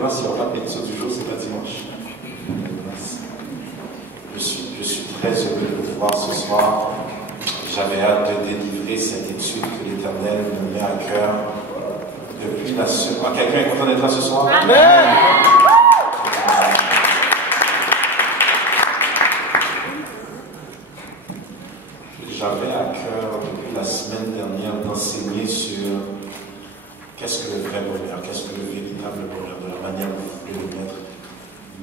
débat, s'il n'y aura pas de bénédiction du jour, c'est pas dimanche. Je suis très heureux de vous voir ce soir. J'avais hâte de délivrer cette étude que l'Éternel me met à cœur depuis la semaine. Ah, quelqu'un est content d'être là ce soir? Amen! J'avais à cœur depuis la semaine dernière d'enseigner sur qu'est-ce que le vrai bonheur, qu'est-ce que le véritable bonheur, de la manière dont vous voulez le mettre,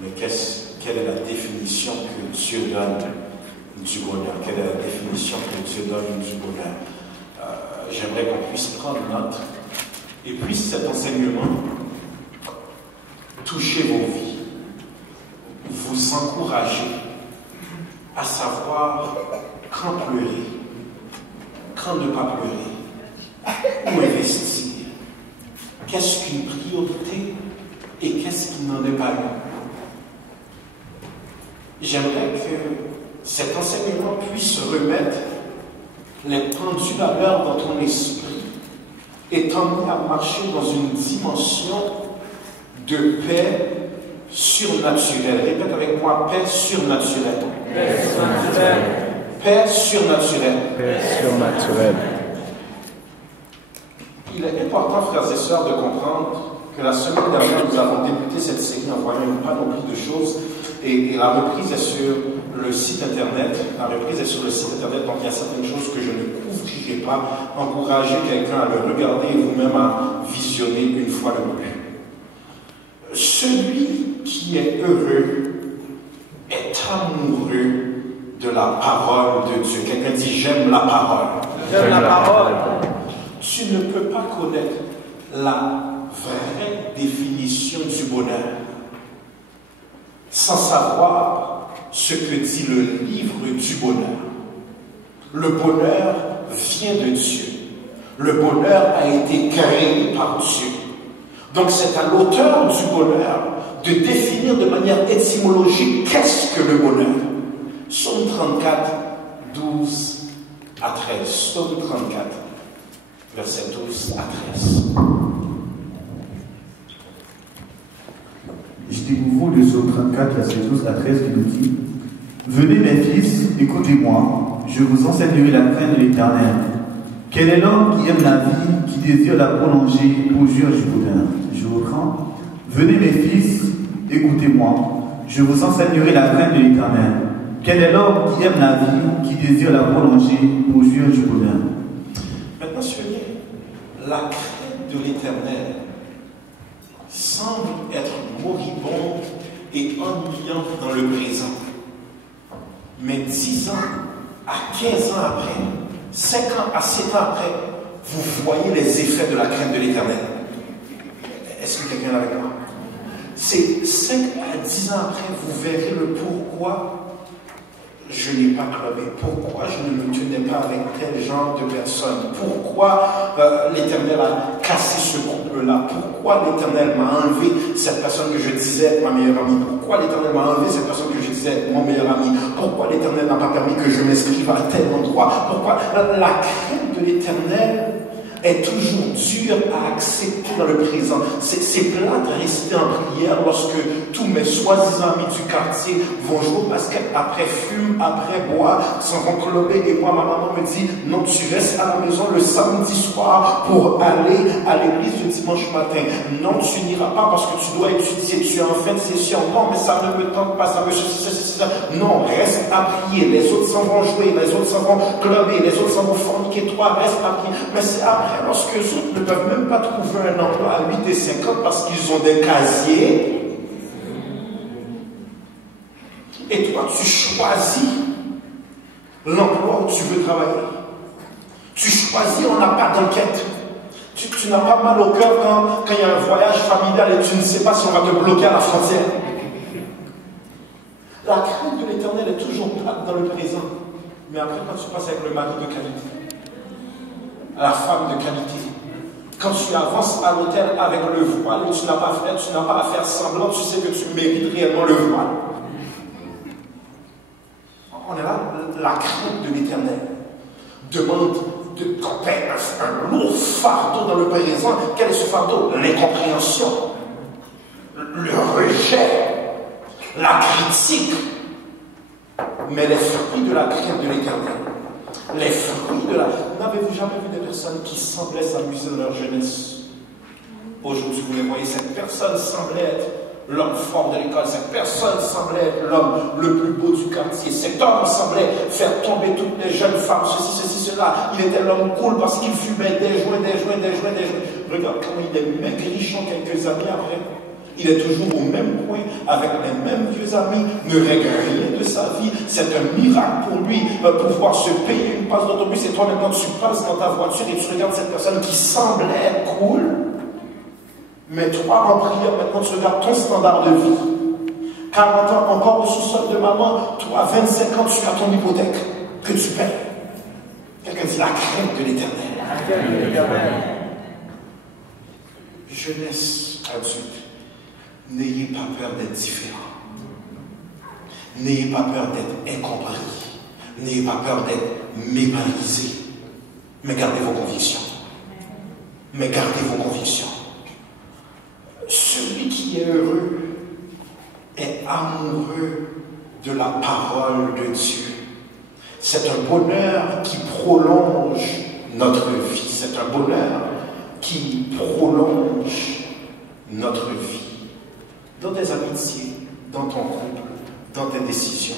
mais quelle est la définition que Dieu donne du bonheur, quelle est la définition que Dieu donne du bonheur. J'aimerais qu'on puisse prendre note et puisse cet enseignement toucher vos vies, vous encourager à savoir quand pleurer, quand ne pas pleurer, où investir, qu'est-ce qu'une priorité et qu'est-ce qui n'en est pas une. J'aimerais que cet enseignement puisse remettre les pendules à l'heure dans ton esprit et t'emmener à marcher dans une dimension de paix surnaturelle. Répète avec moi, paix surnaturelle. Paix surnaturelle. Paix surnaturelle. Paix surnaturelle. Il est important, frères et sœurs, de comprendre que la semaine dernière, nous avons débuté cette série en voyant une panoplie de choses et la reprise est sur le site internet. La reprise est sur le site internet, donc il y a certaines choses que je ne couvrirai pas. Encouragez quelqu'un à le regarder et vous-même à visionner une fois le plus. Celui qui est heureux est amoureux de la parole de Dieu. Quelqu'un dit, j'aime la parole. J'aime la parole. Tu ne peux pas connaître la vraie définition du bonheur sans savoir ce que dit le livre du bonheur. Le bonheur vient de Dieu. Le bonheur a été créé par Dieu. Donc c'est à l'auteur du bonheur de définir de manière étymologique qu'est-ce que le bonheur. Psaume 34, 12 à 13. Psaume 34, verset 12 à 13. Je découvre le psaume 34, verset 12 à 13 qui nous dit: Venez mes fils, écoutez-moi, je vous enseignerai la crainte de l'Éternel. Quel est l'homme qui aime la vie, qui désire la prolonger pour jouir du bonheur? Je reprends. Venez mes fils, écoutez-moi, je vous enseignerai la crainte de l'Éternel. Quel est l'homme qui aime la vie, qui désire la prolonger pour jouir du bonheur? Maintenant, soyez, la crainte de l'Éternel semble être moribonde et ennuyante dans le présent. Mais 10 ans à 15 ans après, 5 ans à 7 ans après, vous voyez les effets de la crainte de l'Éternel. Est-ce que quelqu'un est avec moi? C'est 5 à 10 ans après, vous verrez le pourquoi je n'ai pas clubé, pourquoi je ne me tenais pas avec tel genre de personne, pourquoi l'Éternel a cassé ce couple-là, pourquoi l'Éternel m'a enlevé cette personne que je disais être ma meilleure amie, pourquoi l'Éternel m'a enlevé cette personne que je disais être mon meilleur ami, pourquoi l'Éternel n'a pas permis que je m'inscrive à tel endroit, pourquoi la crainte de l'Éternel est toujours dur à accepter dans le présent. C'est plat de rester en prière lorsque tous mes soi-disant amis du quartier vont jouer au basket, après fument, après boire, s'en vont clubber, et moi ma maman me dit non, tu restes à la maison le samedi soir pour aller à l'église le dimanche matin. Non, tu n'iras pas parce que tu dois étudier, tu es en fin de session. Non, mais ça ne me tente pas, ça me... Non, reste à prier. Les autres s'en vont jouer, les autres s'en vont clubber, les autres s'en vont forniquer. Toi, reste à prier. Mais c'est après, lorsque les autres ne peuvent même pas trouver un emploi à 8,50 parce qu'ils ont des casiers, et toi, tu choisis l'emploi où tu veux travailler. Tu choisis, on n'a pas d'enquête. Tu n'as pas mal au cœur quand il y a un voyage familial et tu ne sais pas si on va te bloquer à la frontière. La crainte de l'Éternel est toujours plate dans le présent. Mais après, quand tu passes avec le mari de qualité, la femme de qualité, quand tu avances à l'hôtel avec le voile et tu n'as pas à faire semblant, tu sais que tu mérites réellement le voile. On est là, la crainte de l'Éternel demande de porter un lourd fardeau dans le présent. Quel est ce fardeau? L'incompréhension. la critique, mais les fruits de la crainte de l'Éternel. Les fruits de la... N'avez-vous jamais vu des personnes qui semblaient s'amuser dans leur jeunesse? Aujourd'hui, vous les voyez, cette personne semblait être l'homme fort de l'école, cette personne semblait être l'homme le plus beau du quartier, cet homme semblait faire tomber toutes les jeunes femmes, ceci, cela. Il était l'homme cool parce qu'il fumait des joints. Regarde comment il est maigrichon quelques années après. Il est toujours au même coin, avec les mêmes vieux amis, ne règle rien de sa vie. C'est un miracle pour lui pouvoir se payer une passe d'autobus. Et toi, maintenant, tu passes dans ta voiture et tu regardes cette personne qui semblait être cool. Mais toi, en prière, maintenant, tu regardes ton standard de vie. 40 ans encore au sous-sol de maman, toi, 25 ans, tu as ton hypothèque que tu paies. Quelqu'un dit la crainte de l'Éternel. Jeunesse adulte. N'ayez pas peur d'être différent. N'ayez pas peur d'être incompris. N'ayez pas peur d'être méprisé. Mais gardez vos convictions. Celui qui est heureux est amoureux de la parole de Dieu. C'est un bonheur qui prolonge notre vie. C'est un bonheur qui prolonge notre vie. Dans tes amitiés, dans ton couple, dans tes décisions.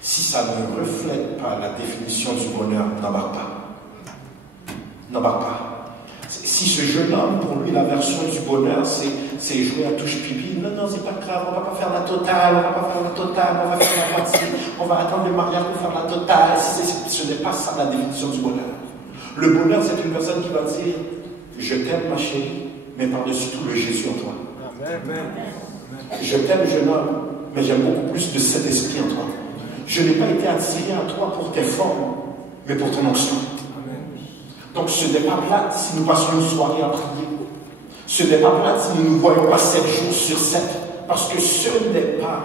Si ça ne reflète pas la définition du bonheur, n'embarque pas. Si ce jeune homme, pour lui, la version du bonheur, c'est jouer à touche pipi. Non, c'est pas grave, on va pas faire la totale, on va faire la moitié, on va attendre le mariage pour faire la totale. Ce n'est pas ça la définition du bonheur. Le bonheur, c'est une personne qui va dire, je t'aime ma chérie, mais par-dessus tout le Jésus en toi. Je t'aime, jeune homme, mais j'aime beaucoup plus de cet esprit en toi. Je n'ai pas été attiré à toi pour tes formes, mais pour ton onction. Donc ce n'est pas plate si nous passons une soirée à prier. Ce n'est pas plate si nous ne nous voyons pas 7 jours sur 7. Parce que ce n'est pas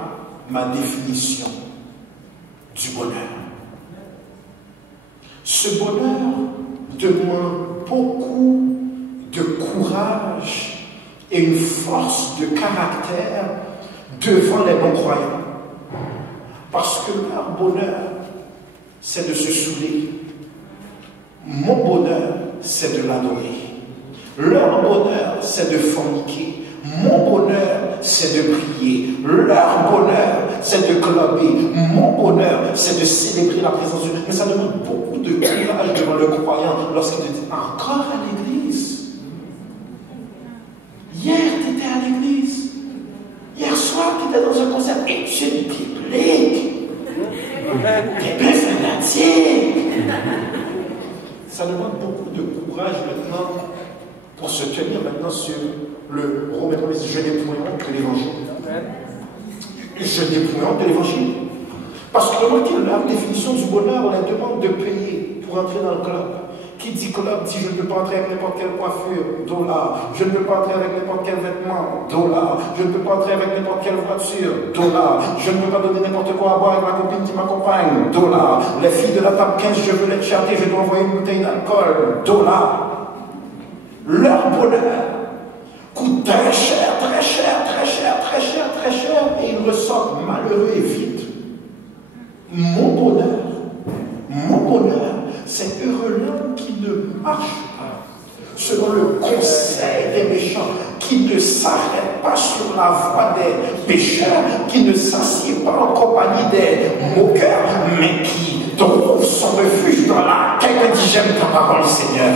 ma définition du bonheur. Ce bonheur demande beaucoup de courage et une force de caractère devant les non-croyants. Parce que leur bonheur, c'est de se saouler. Mon bonheur, c'est de l'adorer. Leur bonheur, c'est de forniquer. Mon bonheur, c'est de prier. Leur bonheur, c'est de clubber. Mon bonheur, c'est de célébrer la présence de Dieu. Mais ça demande beaucoup de courage devant le croyant lorsqu'il te dit encore à l'église. Hier, tu étais à l'église. Hier soir, tu étais dans un concert étude biblique. Tu es bien fanatique. Ça demande beaucoup de courage maintenant pour se tenir maintenant sur le Romain 3, je n'ai point honte de l'évangile. Je n'ai point honte de l'évangile. Parce que remarquez, la définition du bonheur, on la demande de payer pour entrer dans le club. Qui dit club dit je ne peux pas entrer avec n'importe quelle coiffure, $. Je ne peux pas entrer avec n'importe quel vêtement, $. Je ne peux pas entrer avec n'importe quelle voiture, $. Je ne peux pas donner n'importe quoi à boire avec ma copine qui m'accompagne, $. Les filles de la table 15, je veux les chatter, je dois envoyer une bouteille d'alcool, $. Leur bonheur coûte très cher, et ils ressortent malheureux et vides. Mon bonheur, c'est heureux l'homme qui ne marche pas selon le conseil des méchants, qui ne s'arrête pas sur la voie des pécheurs, qui ne s'assied pas en compagnie des moqueurs, mais qui trouve son refuge dans la quête dit j'aime ta parole, Seigneur.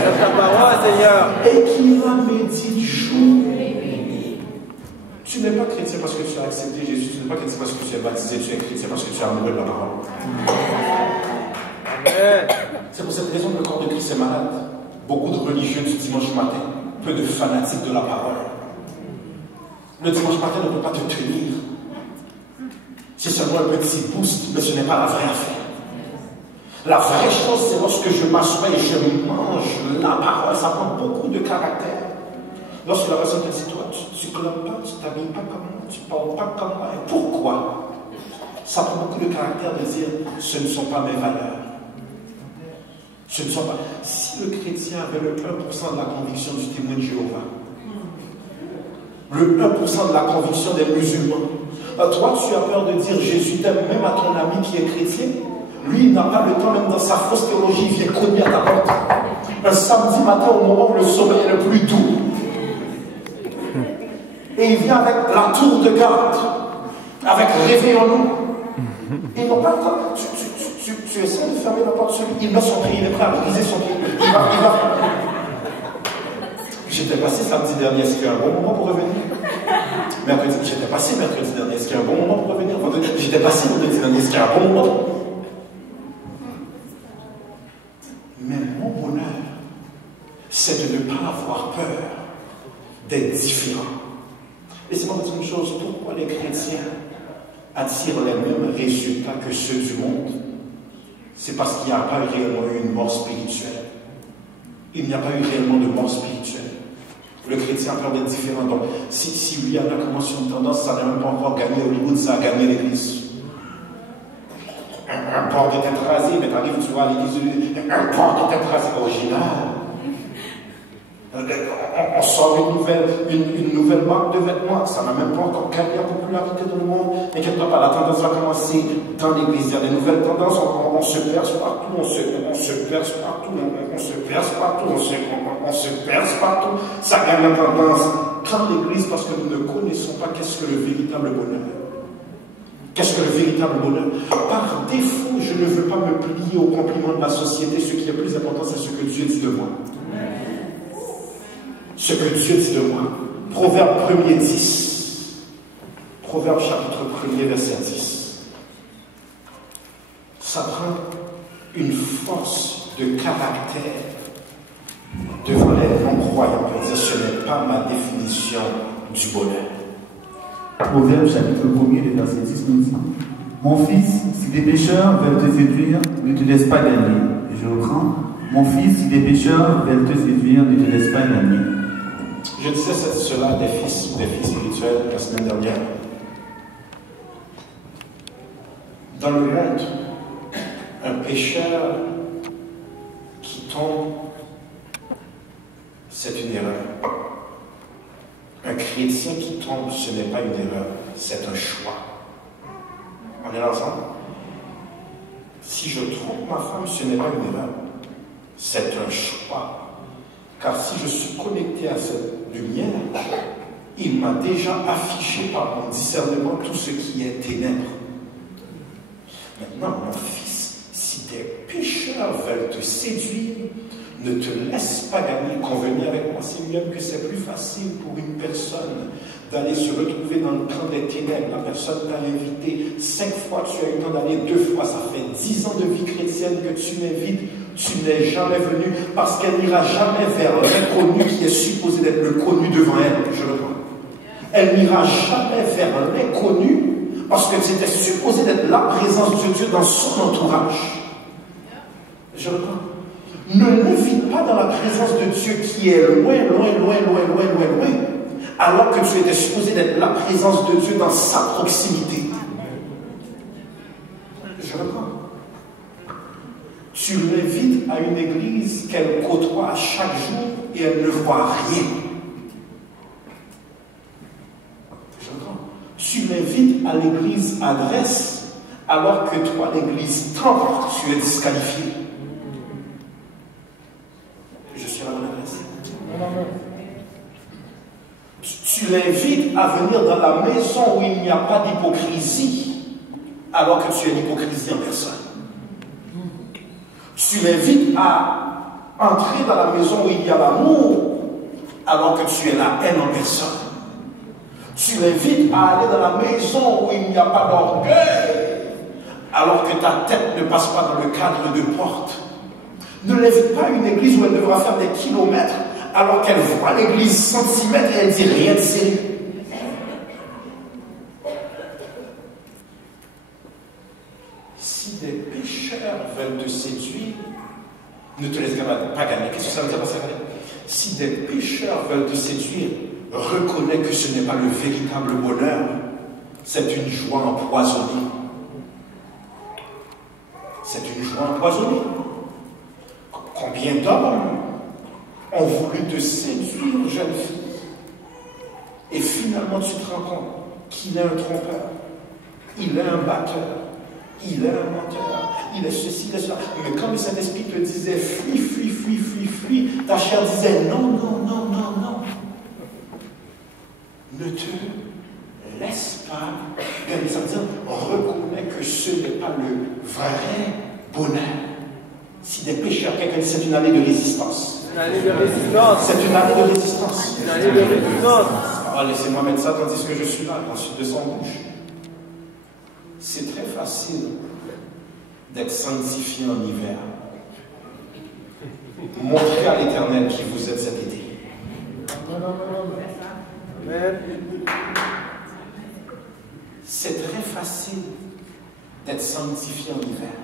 Et qui la médite jour. Tu n'es pas chrétien parce que tu as accepté Jésus, tu n'es pas chrétien parce que tu es baptisé, tu es chrétien parce que tu es amoureux de la parole. C'est pour cette raison que le corps de Christ est malade. Beaucoup de religieux du dimanche matin, peu de fanatiques de la parole. Le dimanche matin ne peut pas te tenir. C'est seulement un petit boost, mais ce n'est pas la vraie affaire. La vraie chose, c'est lorsque je m'assois et je mange la parole, ça prend beaucoup de caractère. Lorsque la personne te dit, toi, tu ne clubes pas, tu ne t'habilles pas comme moi, tu ne parles pas comme moi. Et pourquoi? Ça prend beaucoup de caractère de dire, ce ne sont pas mes valeurs. Ce ne sont pas. Si le chrétien avait le 1% de la conviction du témoin de Jéhovah, Le 1% de la conviction des musulmans. Toi, tu as peur de dire Jésus t'aime même à ton ami qui est chrétien. Lui, il n'a pas le temps, même dans sa fausse théologie, il vient cogner à ta porte. Un samedi matin, au moment où le sommeil est le plus doux. Et il vient avec la tour de garde, avec réveillons-nous. Ils n'ont pas le temps. Tu essaies de fermer la porte sur lui, il met son pied, il est prêt à briser son pied. Il va. J'étais passé samedi dernier, est-ce qu'il y a un bon moment pour revenir? Mercredi, j'étais passé mercredi dernier, est-ce qu'il y a un bon moment pour revenir? J'étais passé vendredi dernier, est-ce qu'il y a un bon moment? Mais mon bonheur, c'est de ne pas avoir peur d'être différent. Laissez-moi vous dire une chose, pourquoi les chrétiens attirent les mêmes résultats que ceux du monde? C'est parce qu'il n'y a pas réellement eu une mort spirituelle. Il n'y a pas eu réellement de mort spirituelle. Le chrétien a peur d'être différent. Donc, si lui, Anna commence une tendance, ça n'a même pas encore gagné Hollywood, ça a gagné l'église. Un porc de tête rasée, mais t'arrives, tu vois, à l'église, un porc de tête rasée original. On sort une nouvelle marque de vêtements, ça n'a même pas encore gagné la popularité dans le monde. N'inquiète-toi pas, la tendance va commencer dans l'église. Il y a des nouvelles tendances, on se perce partout, on se perce partout, on se perce partout, on se perce partout. Ça gagne la tendance dans l'église parce que nous ne connaissons pas qu'est-ce que le véritable bonheur. Qu'est-ce que le véritable bonheur? Par défaut, je ne veux pas me plier aux compliments de la société. Ce qui est plus important, c'est ce que Dieu dit de moi. Ce que Dieu dit de moi. Proverbe 1er 10. Proverbe chapitre 1er verset 10. Ça prend une force de caractère devant les non-croyants pour dire ce n'est pas ma définition du bonheur. Proverbe chapitre 1er verset 10 nous dit: Mon fils, si des pécheurs veulent te séduire, ne te laisse pas gagner. Je reprends: Mon fils, si des pécheurs veulent te séduire, ne te laisse pas gagner. Je disais cela des fils spirituels la semaine dernière. Dans le monde, un pécheur qui tombe, c'est une erreur. Un chrétien qui tombe, ce n'est pas une erreur, c'est un choix. On est là ensemble? Si je trompe ma femme, ce n'est pas une erreur, c'est un choix. Car si je suis connecté à cette lumière, il m'a déjà affiché par mon discernement tout ce qui est ténèbres. Maintenant, mon fils, si des pécheurs veulent te séduire, ne te laisse pas gagner. Convenez avec moi, c'est mieux que c'est plus facile pour une personne d'aller se retrouver dans le camp des ténèbres. La personne t'a invité 5 fois, tu as eu le temps d'aller 2 fois. Ça fait 10 ans de vie chrétienne que tu m'invites. Tu n'es jamais venu parce qu'elle n'ira jamais vers l'inconnu qui est supposé d'être le connu devant elle. Je le vois. Elle n'ira jamais vers l'inconnu parce que c'était supposé d'être la présence de Dieu dans son entourage. Je le vois. Ne l'invite pas dans la présence de Dieu qui est loin, alors que tu étais supposé d'être la présence de Dieu dans sa proximité. Je le vois. Tu l'invites à une église qu'elle côtoie chaque jour et elle ne voit rien. Je comprends. Tu l'invites à l'église adresse alors que toi, l'église temple, tu es disqualifié. Je suis à la bonne adresse. Tu l'invites à venir dans la maison où il n'y a pas d'hypocrisie alors que tu es l'hypocrisie en personne. Tu l'invites à entrer dans la maison où il y a l'amour, alors que tu es la haine en personne. Tu l'invites à aller dans la maison où il n'y a pas d'orgueil, alors que ta tête ne passe pas dans le cadre de porte. Ne l'invite pas à une église où elle devra faire des kilomètres, alors qu'elle voit l'église centimètres et elle dit rien de sérieux. Si des pécheurs veulent te séduire, ne te laisse pas gagner. Qu'est-ce que ça veut dire, Pasteur? Si des pécheurs veulent te séduire, reconnais que ce n'est pas le véritable bonheur, c'est une joie empoisonnée. C'est une joie empoisonnée. Combien d'hommes ont voulu te séduire, jeune fille? Et finalement, tu te rends compte qu'il est un trompeur, il est un batteur, il est un menteur, il est ceci, il est cela. Mais quand le Saint-Esprit te disait fuis, fuis, fuis, fuis, fuis, ta chair disait non, non, non, non, non. Ne te laisse pas gagner. Ça veut dire, reconnais que ce n'est pas le vrai bonheur. Si des pécheurs, quelqu'un dit c'est une année de résistance. Une année de résistance. C'est une année de résistance. Une année de résistance. Ah, laissez-moi mettre ça tandis que je suis là, ensuite de son bouche. C'est très facile d'être sanctifié en hiver. Montrez à l'Éternel qui vous êtes cet été. C'est très facile d'être sanctifié en hiver.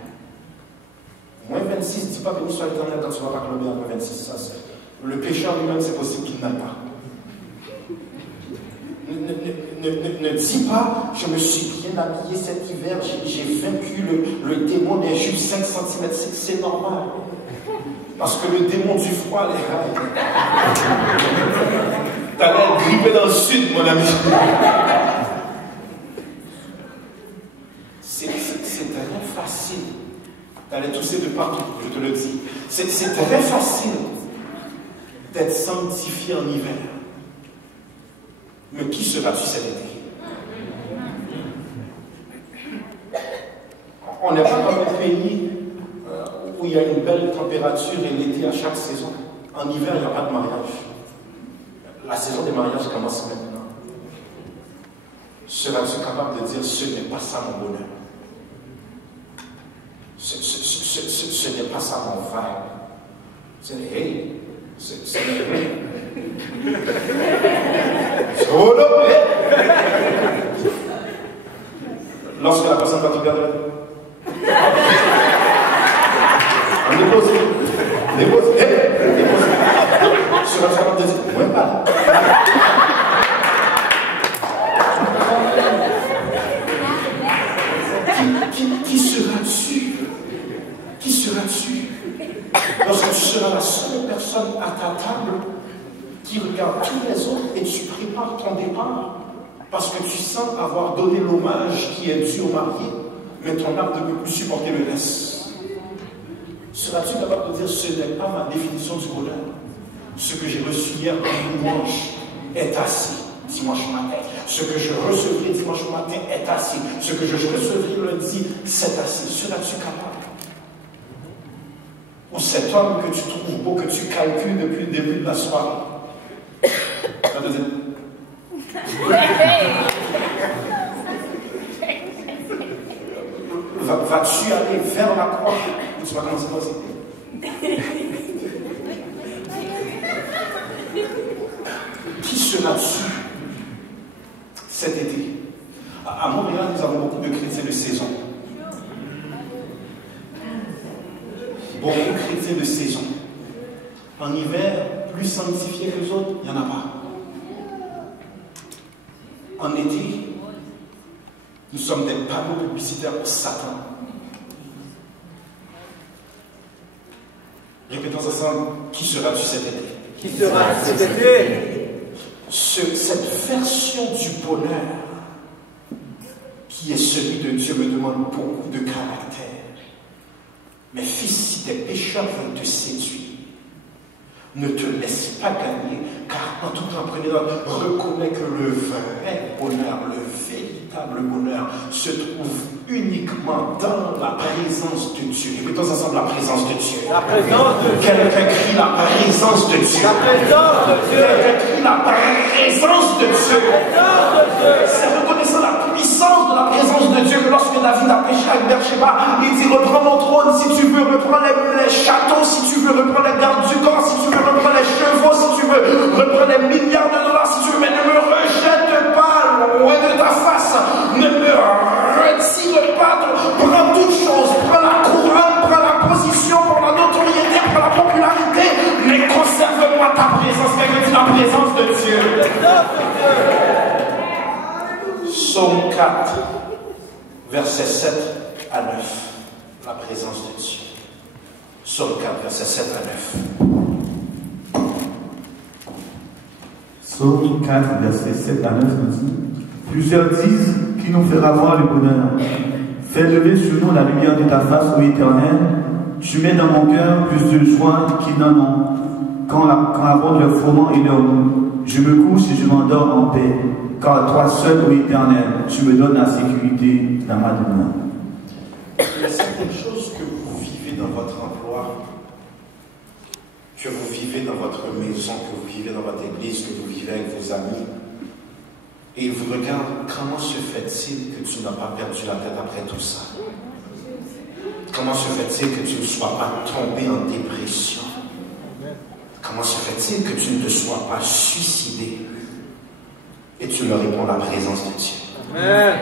Moins 26, dis pas béni soit l'Éternel quand tu vas pas cluber à moins 26. Ça, le pécheur lui-même, c'est possible qu'il n'aille pas. Ne dis pas, je me suis bien habillé cet hiver, j'ai vaincu le démon des jus 5 cm, c'est normal. Parce que le démon du froid, les gars, t'allais être grippé dans le sud, mon ami. C'est très facile. T'allais tousser de partout, je te le dis. C'est très facile d'être sanctifié en hiver. Mais qui sera-tu cet été? On n'est pas dans un pays où il y a une belle température et l'été à chaque saison. En hiver, il n'y a pas de mariage. La saison des mariages commence maintenant. Seras-tu capable de dire ce n'est pas ça mon bonheur? Ce n'est pas ça mon vibe. C'est hey, c'est oh là! Lorsque la personne va te perdre, on dépose. Seras-tu capable de dire ouais, pas. Qui seras-tu? Qui seras-tu? Lorsque tu seras la seule personne à ta table qui regarde tous les autres et tu prépares ton départ parce que tu sens avoir donné l'hommage qui est dû au marié, mais ton âme ne peut plus supporter le reste. Seras-tu capable de dire ce n'est pas ma définition du bonheur? Ce que j'ai reçu hier en dimanche est assez dimanche matin. Ce que je recevrai dimanche matin est assez. Ce que je recevrai lundi, c'est assez. Seras-tu capable? Ou cet homme que tu trouves beau, que tu calcules depuis le début de la soirée, va te dire vas-tu aller vers la croix ou tu vas commencer par ça? Qui seras-tu cet été? À Montréal, nous avons beaucoup de chrétiens de saison. Beaucoup de chrétiens de saison. En hiver, plus sanctifiés que les autres, il n'y en a pas. En été, nous sommes des panneaux publicitaires pour Satan. Répétons ensemble, qui seras-tu cet été? Qui sera-tu cet été? Cette version du bonheur qui est celui de Dieu me demande beaucoup de caractère. Mais fils, si tes pécheurs veulent te séduire, ne te laisse pas gagner, car en tout temps, prenez note, reconnais que le vrai bonheur, le véritable bonheur, se trouve uniquement dans la présence de Dieu. Répétons ensemble la présence de Dieu. La présence de Dieu. Quelqu'un crie la présence de Dieu. La présence de Dieu. Quelqu'un crie la présence de Dieu. C'est reconnaissant la puissance de la présence de Dieu que lorsque David a péché avec Beersheba, il dit reprends mon trône si tu veux, reprends les châteaux si tu veux, reprends les gardes du corps si tu veux, reprends les chevaux si tu veux, reprends les milliards de dollars si tu veux, mais ne me rejette pas loin de ta face, ne me retire pas, prends toutes choses, prends la couronne, prends la position, prends la notoriété, prends la popularité, mais conserve-moi ta présence, quelqu'un dit la présence de Dieu. Psaume 4, versets 7 à 9. La présence de Dieu. Psaume 4, versets 7 à 9. Psaume 4, versets 7 à 9 nous dit: Plusieurs disent qui nous fera voir le bonheur. Fais lever sur nous la lumière de ta face, ô Éternel. Tu mets dans mon cœur plus de joie qu'ils n'en ont quand abondent leur froment et leur mou. Je me couche et je m'endors en paix, car toi seul, ô Éternel, tu me donnes la sécurité dans ma demeure. Il y a certaines choses que vous vivez dans votre emploi, que vous vivez dans votre maison, que vous vivez dans votre église, que vous vivez avec vos amis, et ils vous regardent, comment se fait-il que tu n'as pas perdu la tête après tout ça? Comment se fait-il que tu ne sois pas tombé en dépression? Comment se fait-il que tu ne te sois pas suicidé? Et tu leur réponds: la présence de Dieu. Amen.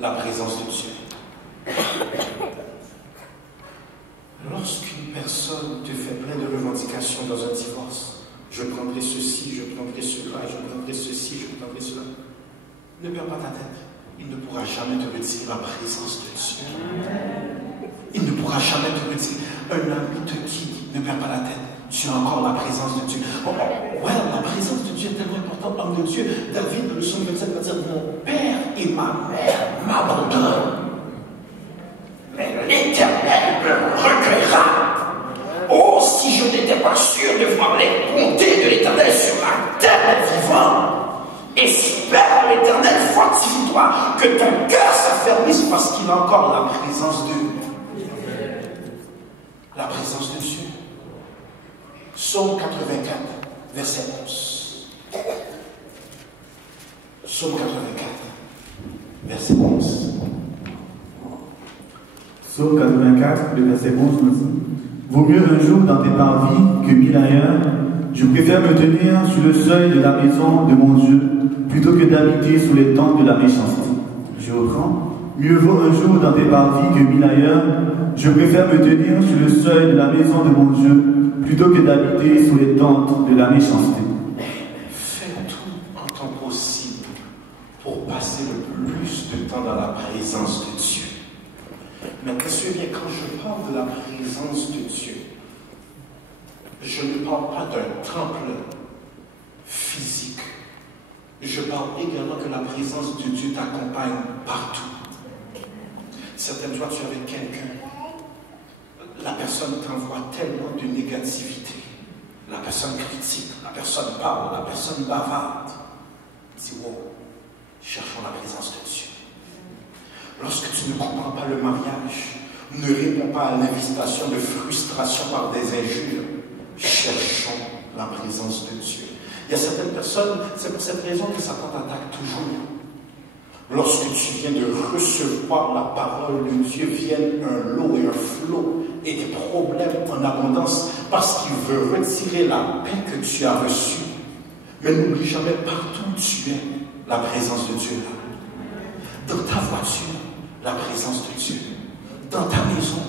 La présence de Dieu. Lorsqu'une personne te fait plein de revendications dans un divorce, je prendrai ceci, je prendrai cela, je prendrai ceci, je prendrai cela, ne perds pas ta tête. Il ne pourra jamais te retirer la présence de Dieu. Il ne pourra jamais te retirer. Un ami te quitte, ne perds pas la tête. Tu as encore la présence de Dieu. Oh, ouais, la présence de Dieu est tellement importante. Homme de Dieu, David, le psaume 27 va dire: mon père et ma mère m'abandonnent, mais l'Éternel me recueillera. Oh, si je n'étais pas sûr de voir les bontés de l'Éternel sur la terre vivant, espère l'Éternel, fortifie-toi, que ton cœur s'affermisse, parce qu'il a encore la présence de Dieu. La présence de Dieu. Psaume 84, verset 11. Psaume 84, verset 11. Psaume 84, le verset 11 nous dit: Vaut mieux un jour dans tes parvis que 1000 ailleurs. Je préfère me tenir sur le seuil de la maison de mon Dieu plutôt que d'habiter sous les tentes de la méchanceté. Je reprends. Mieux vaut un jour dans tes parvis que 1000 ailleurs. Je préfère me tenir sur le seuil de la maison de mon Dieu plutôt que d'habiter sous les tentes de la méchanceté. Fais tout en temps possible pour passer le plus de temps dans la présence de Dieu. Mais qu'est-ce que quand je parle de la présence de Dieu, je ne parle pas d'un temple physique. Je parle également que la présence de Dieu t'accompagne partout. Certaines fois, tu es avec quelqu'un, la personne t'envoie tellement de négativité. La personne critique, la personne parle, la personne bavarde. Dis, wow, cherchons la présence de Dieu. Lorsque tu ne comprends pas le mariage, ne réponds pas à l'invitation de frustration par des injures, cherchons la présence de Dieu. Il y a certaines personnes, c'est pour cette raison que Satan t'attaque toujours. Lorsque tu viens de recevoir la parole de Dieu, viennent un lot et un flot et des problèmes en abondance, parce qu'il veut retirer la paix que tu as reçue. Mais n'oublie jamais, partout où tu es, la présence de Dieu est là. Dans ta voiture, la présence de Dieu. Dans ta maison,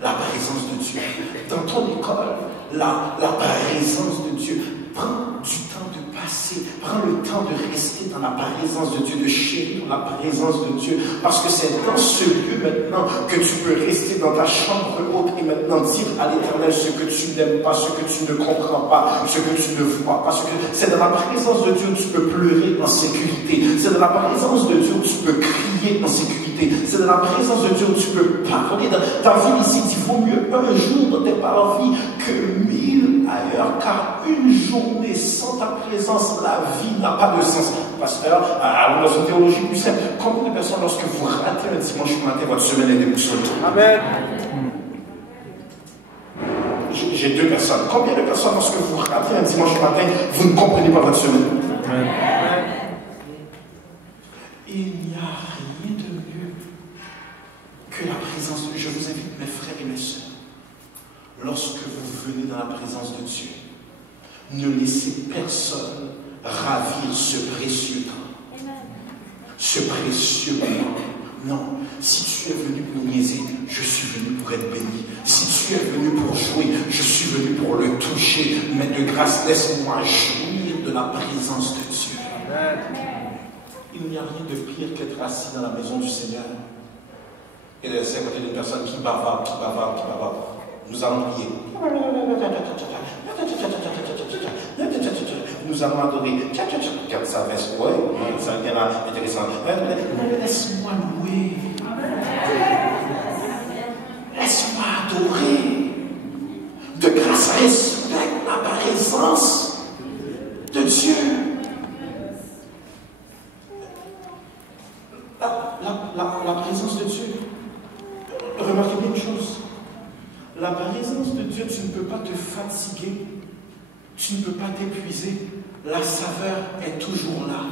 la présence de Dieu. Dans ton école, la présence de Dieu. Prends du temps de passer, prends le temps de rester dans la présence de Dieu, de chérir la présence de Dieu, parce que c'est dans ce lieu maintenant que tu peux rester dans ta chambre haute et maintenant dire à l'Éternel ce que tu n'aimes pas, ce que tu ne comprends pas, ce que tu ne vois pas. C'est dans la présence de Dieu où tu peux pleurer en sécurité. C'est dans la présence de Dieu où tu peux crier en sécurité. C'est dans la présence de Dieu où tu peux parler. Dans ta vie ici, il vaut mieux un jour dans tes parvis que 1000 ailleurs, car une journée sans ta présence, la vie n'a pas de sens. Pasteur, allons dans une théologie plus simple. Combien de personnes, lorsque vous ratez un dimanche matin, votre semaine est déboussolée? Amen. J'ai deux personnes. Combien de personnes, lorsque vous ratez un dimanche matin, vous ne comprenez pas votre semaine? Amen. Il n'y a rien de mieux que la présence de Dieu. Je vous invite, mes frères et mes sœurs, lorsque vous venez dans la présence de Dieu, ne laissez personne ravir ce précieux temps, ce précieux moment. Non, si tu es venu pour niaiser, je suis venu pour être béni. Si tu es venu pour jouer, je suis venu pour le toucher. Mais de grâce, laisse-moi jouir de la présence de Dieu. Il n'y a rien de pire qu'être assis dans la maison du Seigneur et de laisser à côté d'une personne qui bavarde, qui bavarde, qui bavarde. Nous allons prier. Nous allons adorer. Regarde sa veste. Ouais, ça a l'air intéressant. Laisse-moi louer. Laisse-moi adorer. De grâce à respect la présence de Dieu. La présence de Dieu. Remarquez bien une chose. La présence de Dieu, tu ne peux pas te fatiguer. Tu ne peux pas t'épuiser. La saveur est toujours là.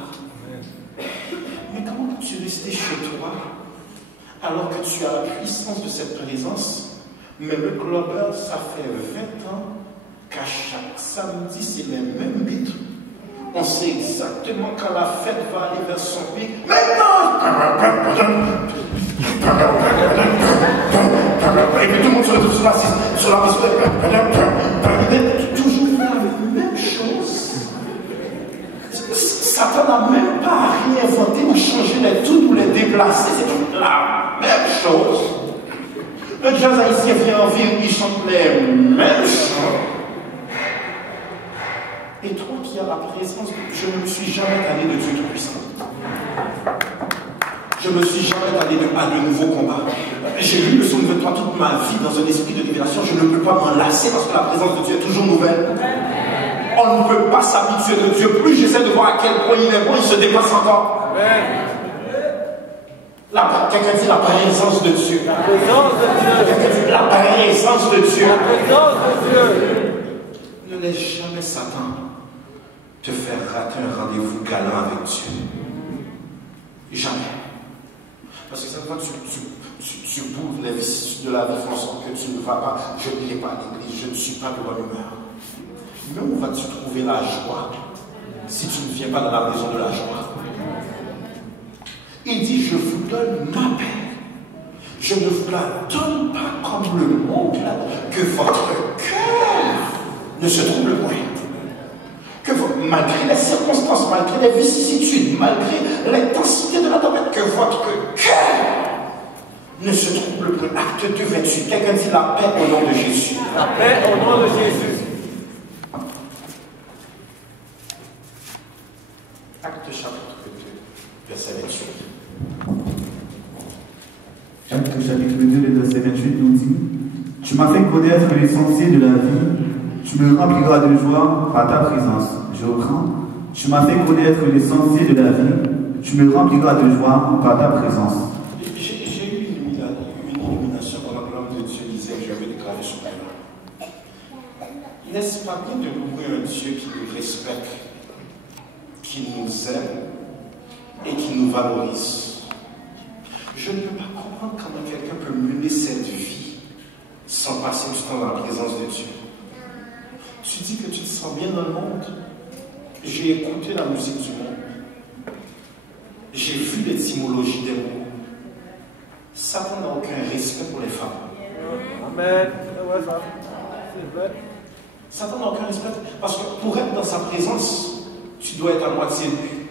Mais comment peux-tu rester chez toi alors que tu as la puissance de cette présence? Mais le Global, ça fait 20 ans qu'à chaque samedi, c'est les mêmes rythmes. On sait exactement quand la fête va aller vers son pic. Maintenant! Et puis tout le monde se retrouve sur la piste. Toujours la même chose. Satan n'a même pas réinventé ou changé les toutes ou les déplacer. C'est la même chose. Le jazz haïtien vient en ville, il chante les mêmes choses. Et toi qui as la présence, je ne me suis jamais tanné de Dieu Tout-Puissant. Je ne me suis jamais tanné à de nouveaux combats. J'ai lu le psaume 23 toute ma vie dans un esprit de révélation. Je ne peux pas m'en lasser parce que la présence de Dieu est toujours nouvelle. On ne peut pas s'habituer de Dieu. Plus j'essaie de voir à quel point il est bon, il se dépasse encore. Quelqu'un dit la présence de Dieu. La présence de Dieu. La présence de Dieu. La présence de Dieu. Ne laisse jamais Satan te faire rater un rendez-vous galant avec Dieu. Jamais. Parce que cette fois, tu boules les vicissitudes de la vie, font en sorte que tu ne vas pas, je n'irai pas à l'église, je ne suis pas de bonne humeur. Mais où vas-tu trouver la joie si tu ne viens pas dans la maison de la joie? Il dit, je vous donne ma paix. Je ne vous la donne pas comme le monde, que votre cœur ne se trouble point. Que malgré les circonstances, malgré les vicissitudes, malgré l'intensité de la tempête, que votre cœur ne se trouble point. Acte 2, 28. Quelqu'un dit la paix au nom de Jésus. La paix au nom de Jésus. Acte chapitre 2, verset 28. Acte chapitre 2, verset 28 nous dit: Tu m'as fait connaître les sentiers de la vie. Tu me rempliras de joie par ta présence. Je reprends. Tu m'as fait connaître les sentiers de la vie. Tu me rempliras de joie par ta présence. J'ai eu une illumination pendant que l'homme de Dieu disait que je vais déclarer sur elle. N'est-ce pas bien de louer un Dieu qui nous respecte, qui nous aime et qui nous valorise? Je ne peux pas comprendre comment quelqu'un peut mener cette vie sans passer du temps dans la présence de Dieu. Tu dis que tu te sens bien dans le monde. J'ai écouté la musique du monde. J'ai vu l'étymologie des mots. Satan n'a aucun respect pour les femmes. Amen. C'est vrai. Satan n'a aucun respect. Parce que pour être dans sa présence, tu dois être à moitié nu.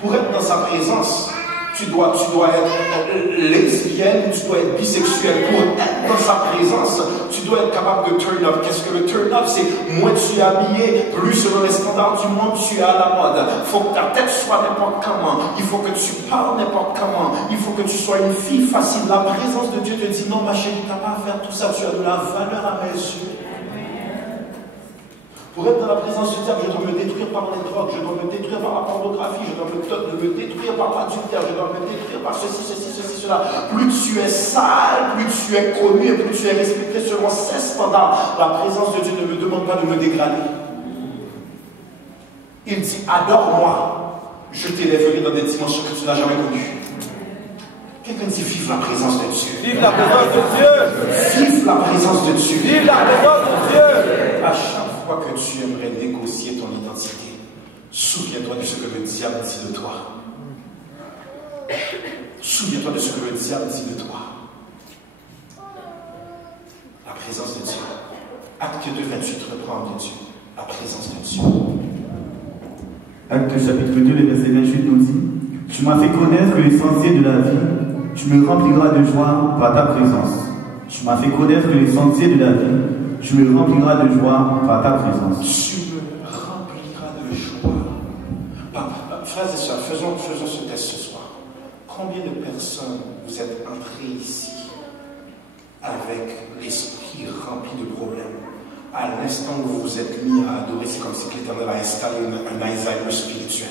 Pour être dans sa présence, tu dois être lesbienne, tu dois être bisexuel. Pour être dans sa présence, tu dois être capable de turn up. Qu'est-ce que le turn up? C'est moins tu es habillé, plus selon les standards du monde, tu es à la mode. Il faut que ta tête soit n'importe comment. Il faut que tu parles n'importe comment. Il faut que tu sois une fille facile. La présence de Dieu te dit non, ma chérie, tu n'as pas à faire tout ça. Tu as de la valeur à mes yeux. Pour être dans la présence du diable, je dois me détruire par les drogues, je dois me détruire par la pornographie, je dois me détruire par l'adultère, je dois me détruire par ceci, cela. Plus tu es sale, plus tu es connu et plus tu es respecté selon ces standards. La présence de Dieu ne me demande pas de me dégrader. Il dit, adore-moi, je t'élèverai dans des dimensions que tu n'as jamais connues. Quelqu'un dit, vive la présence de Dieu. Vive la présence de Dieu. Vive la présence de Dieu. Vive la présence de Dieu. À chaque fois que tu aimerais négocier ton identité, souviens-toi de ce que le diable dit de toi. Souviens-toi de ce que le diable dit de toi. La présence de Dieu. Acte 2, 28 reprend de Dieu. La présence de Dieu. Acte chapitre 2, verset 28 nous dit: Tu m'as fait connaître les sentiers de la vie. Tu me rempliras de joie par ta présence. Tu m'as fait connaître les sentiers de la vie. Tu me rempliras de joie par ta présence. Tu me rempliras de frères et sœurs, faisons ce test ce soir. Combien de personnes vous êtes entrées ici avec l'esprit rempli de problèmes? À l'instant où vous vous êtes mis à adorer, c'est comme si l'Éternel a installé un Alzheimer spirituel.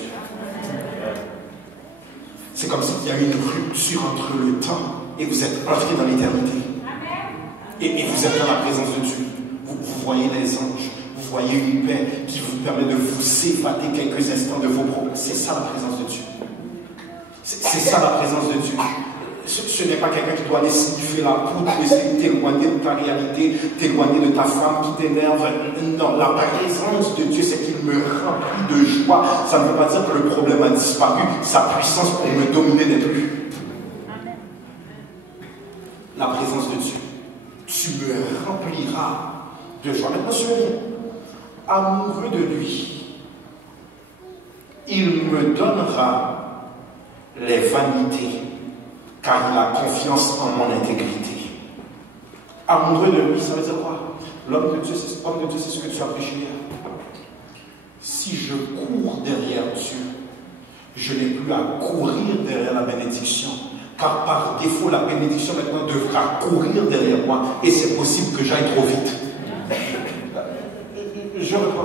C'est comme s'il y a eu une rupture entre le temps et vous êtes entrés dans l'éternité. Et vous êtes dans la présence de Dieu. Vous voyez les anges, vous voyez une paix qui vous permet de vous évader quelques instants de vos problèmes. C'est ça la présence de Dieu. C'est ça la présence de Dieu. Ce n'est pas quelqu'un qui doit aller sniffer la poudre, essayer de t'éloigner de ta réalité, t'éloigner de ta femme qui t'énerve. Non, la présence de Dieu, c'est qu'il me remplit de joie. Ça ne veut pas dire que le problème a disparu. Sa puissance pour me dominer n'est plus. La présence de Dieu. Tu me rempliras de joie. Maintenant, souviens, amoureux de lui, il me donnera les vanités, car il a confiance en mon intégrité. Amoureux de lui, ça veut dire quoi? L'homme de Dieu, c'est ce que tu as prêché hier. Si je cours derrière Dieu, je n'ai plus à courir derrière la bénédiction. Car par défaut, la bénédiction maintenant devra courir derrière moi. Et c'est possible que j'aille trop vite. Je reprends.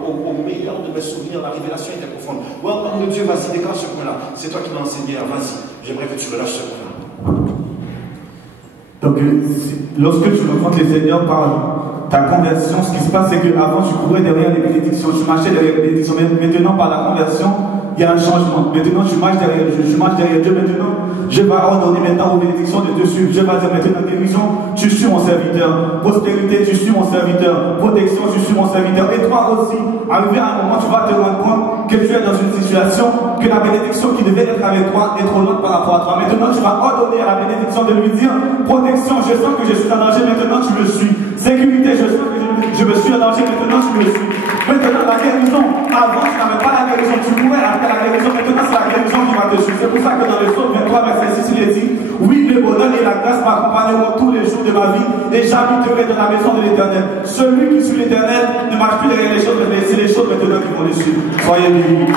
Au meilleur de mes souvenirs, la révélation était profonde. Ouais, homme de Dieu, vas-y, déclare ce point-là. C'est toi qui l'as enseigné. Vas-y, j'aimerais que tu relâches ce point-là. Donc, lorsque tu rencontres les Seigneurs par ta conversion, ce qui se passe, c'est qu'avant, tu courais derrière les bénédictions, tu marchais derrière les bénédictions. Mais maintenant, par la conversion, il y a un changement. Maintenant, je marche derrière Dieu. Maintenant, je vais ordonner maintenant aux bénédictions de te suivre. Je vais dire maintenant, guérison, tu suis mon serviteur. Prospérité, tu suis mon serviteur. Protection, tu suis mon serviteur. Et toi aussi, arrivé à un moment, tu vas te rendre compte que tu es dans une situation, que la bénédiction qui devait être avec toi est trop loin par rapport à toi. Maintenant, tu vas ordonner à la bénédiction de lui dire, protection, je sens que je suis en danger, maintenant tu me suis. Sécurité, je sens que je me suis en danger, maintenant tu me suis. Maintenant, la guérison, avant tu n'avais pas la guérison, tu mourais après la guérison, maintenant c'est la guérison qui va te suivre. C'est pour ça que dans le psaume 23, verset 6, il est dit, oui, le bonheur et la grâce m'accompagneront tous les jours de ma vie, et j'habiterai dans la maison de l'Éternel. Celui qui suit l'Éternel ne marche plus derrière les choses, mais c'est les choses maintenant qui vont le suivre. Soyez bénis.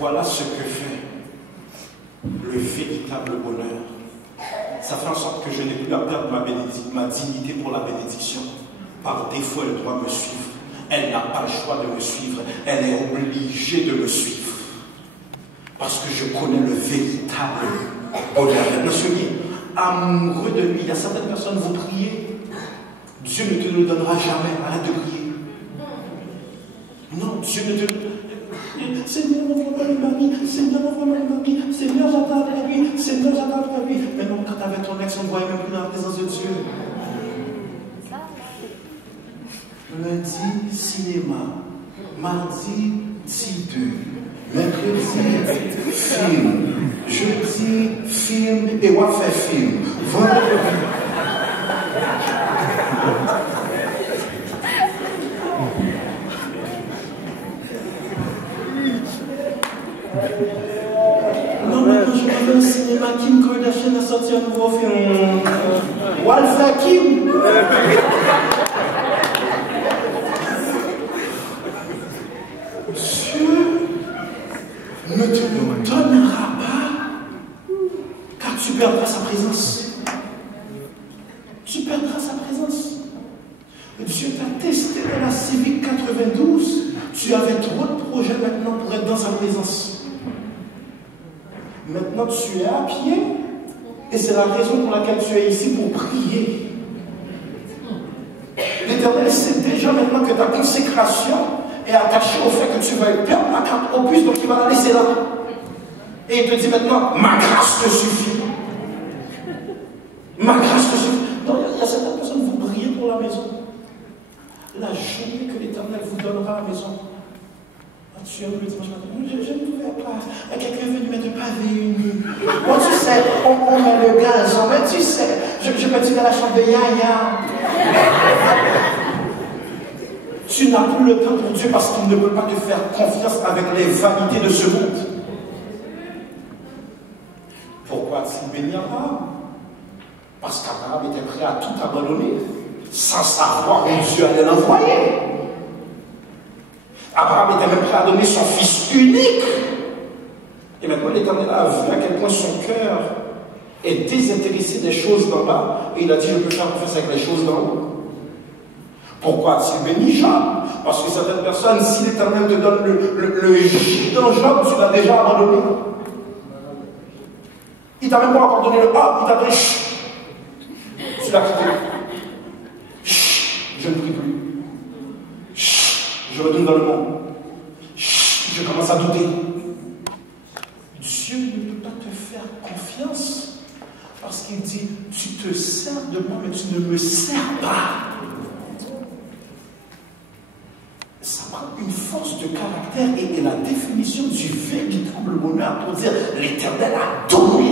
Voilà ce que fait le véritable bonheur. Ça fait en sorte que je n'ai plus à perdre ma dignité pour la bénédiction. Par défaut, elle doit me suivre. Elle n'a pas le choix de me suivre. Elle est obligée de me suivre. Parce que je connais le véritable bonheur. Monsieur, amoureux de lui, il y a certaines personnes, vous priez, Dieu ne te le donnera jamais. Arrête de prier. Non, Dieu ne te... Seigneur, envoie-moi le mari. Seigneur, envoie-moi le mari. Seigneur, j'attends après lui. Seigneur, j'attends après lui. Mais non, quand tu avais ton ex, on ne voyait même plus dans la présence de Dieu. Lundi, cinéma. Mardi, T2. Mercredi, film. Jeudi, film. Et on fait film. Vendredi. Non, mais quand je vais au cinéma, Kim Kardashian a sorti un nouveau film. Walfa Kim. Dieu ne te le donnera pas, car tu perdras sa présence. Tu perdras sa présence. Dieu t'a testé dans la Civic 92. Tu avais trop de projets maintenant pour être dans sa présence. Maintenant, tu es à pied, et c'est la raison pour laquelle tu es ici pour prier. L'Éternel sait déjà maintenant que ta consécration est attachée au fait que tu vas perdre la carte opus, donc il va la laisser là. Et il te dit maintenant, ma grâce te suffit. Ma grâce te suffit. Non, il y a certaines personnes, vous priez pour la maison. La journée que l'Éternel vous donnera la maison. Tu es le dimanche matin. Je ne pouvais pas. Quelqu'un est venu mettre un pavé uni. Bon, tu sais, on met le gazon, mais tu sais, je me dis dans la chambre de Yaya. Tu n'as plus le temps pour Dieu parce qu'il ne peut pas te faire confiance avec les vanités de ce monde. Pourquoi a-t-il béni Abraham? Parce qu'Abraham était prêt à tout abandonner. sans savoir où Dieu allait l'envoyer. Abraham était même prêt à donner son fils unique. Et maintenant, l'Éternel a vu à quel point son cœur est désintéressé des choses d'en bas. Et il a dit, je peux faire confiance avec les choses d'en haut. Pourquoi a-t-il béni Job? Parce que certaines personnes, si l'Éternel te donne le J dans Job, tu l'as déjà abandonné. Il t'a même pas encore donné le A, il t'a donné Ch. Tu l'as quitté. Ch, je ne prie plus. Ch, je retourne dans le monde. Ch, je commence à douter. Dieu ne peut pas te faire confiance parce qu'il dit, tu te sers de moi, mais tu ne me sers pas. Ça prend une force de caractère et la définition du véritable bonheur pour dire l'Éternel a donné,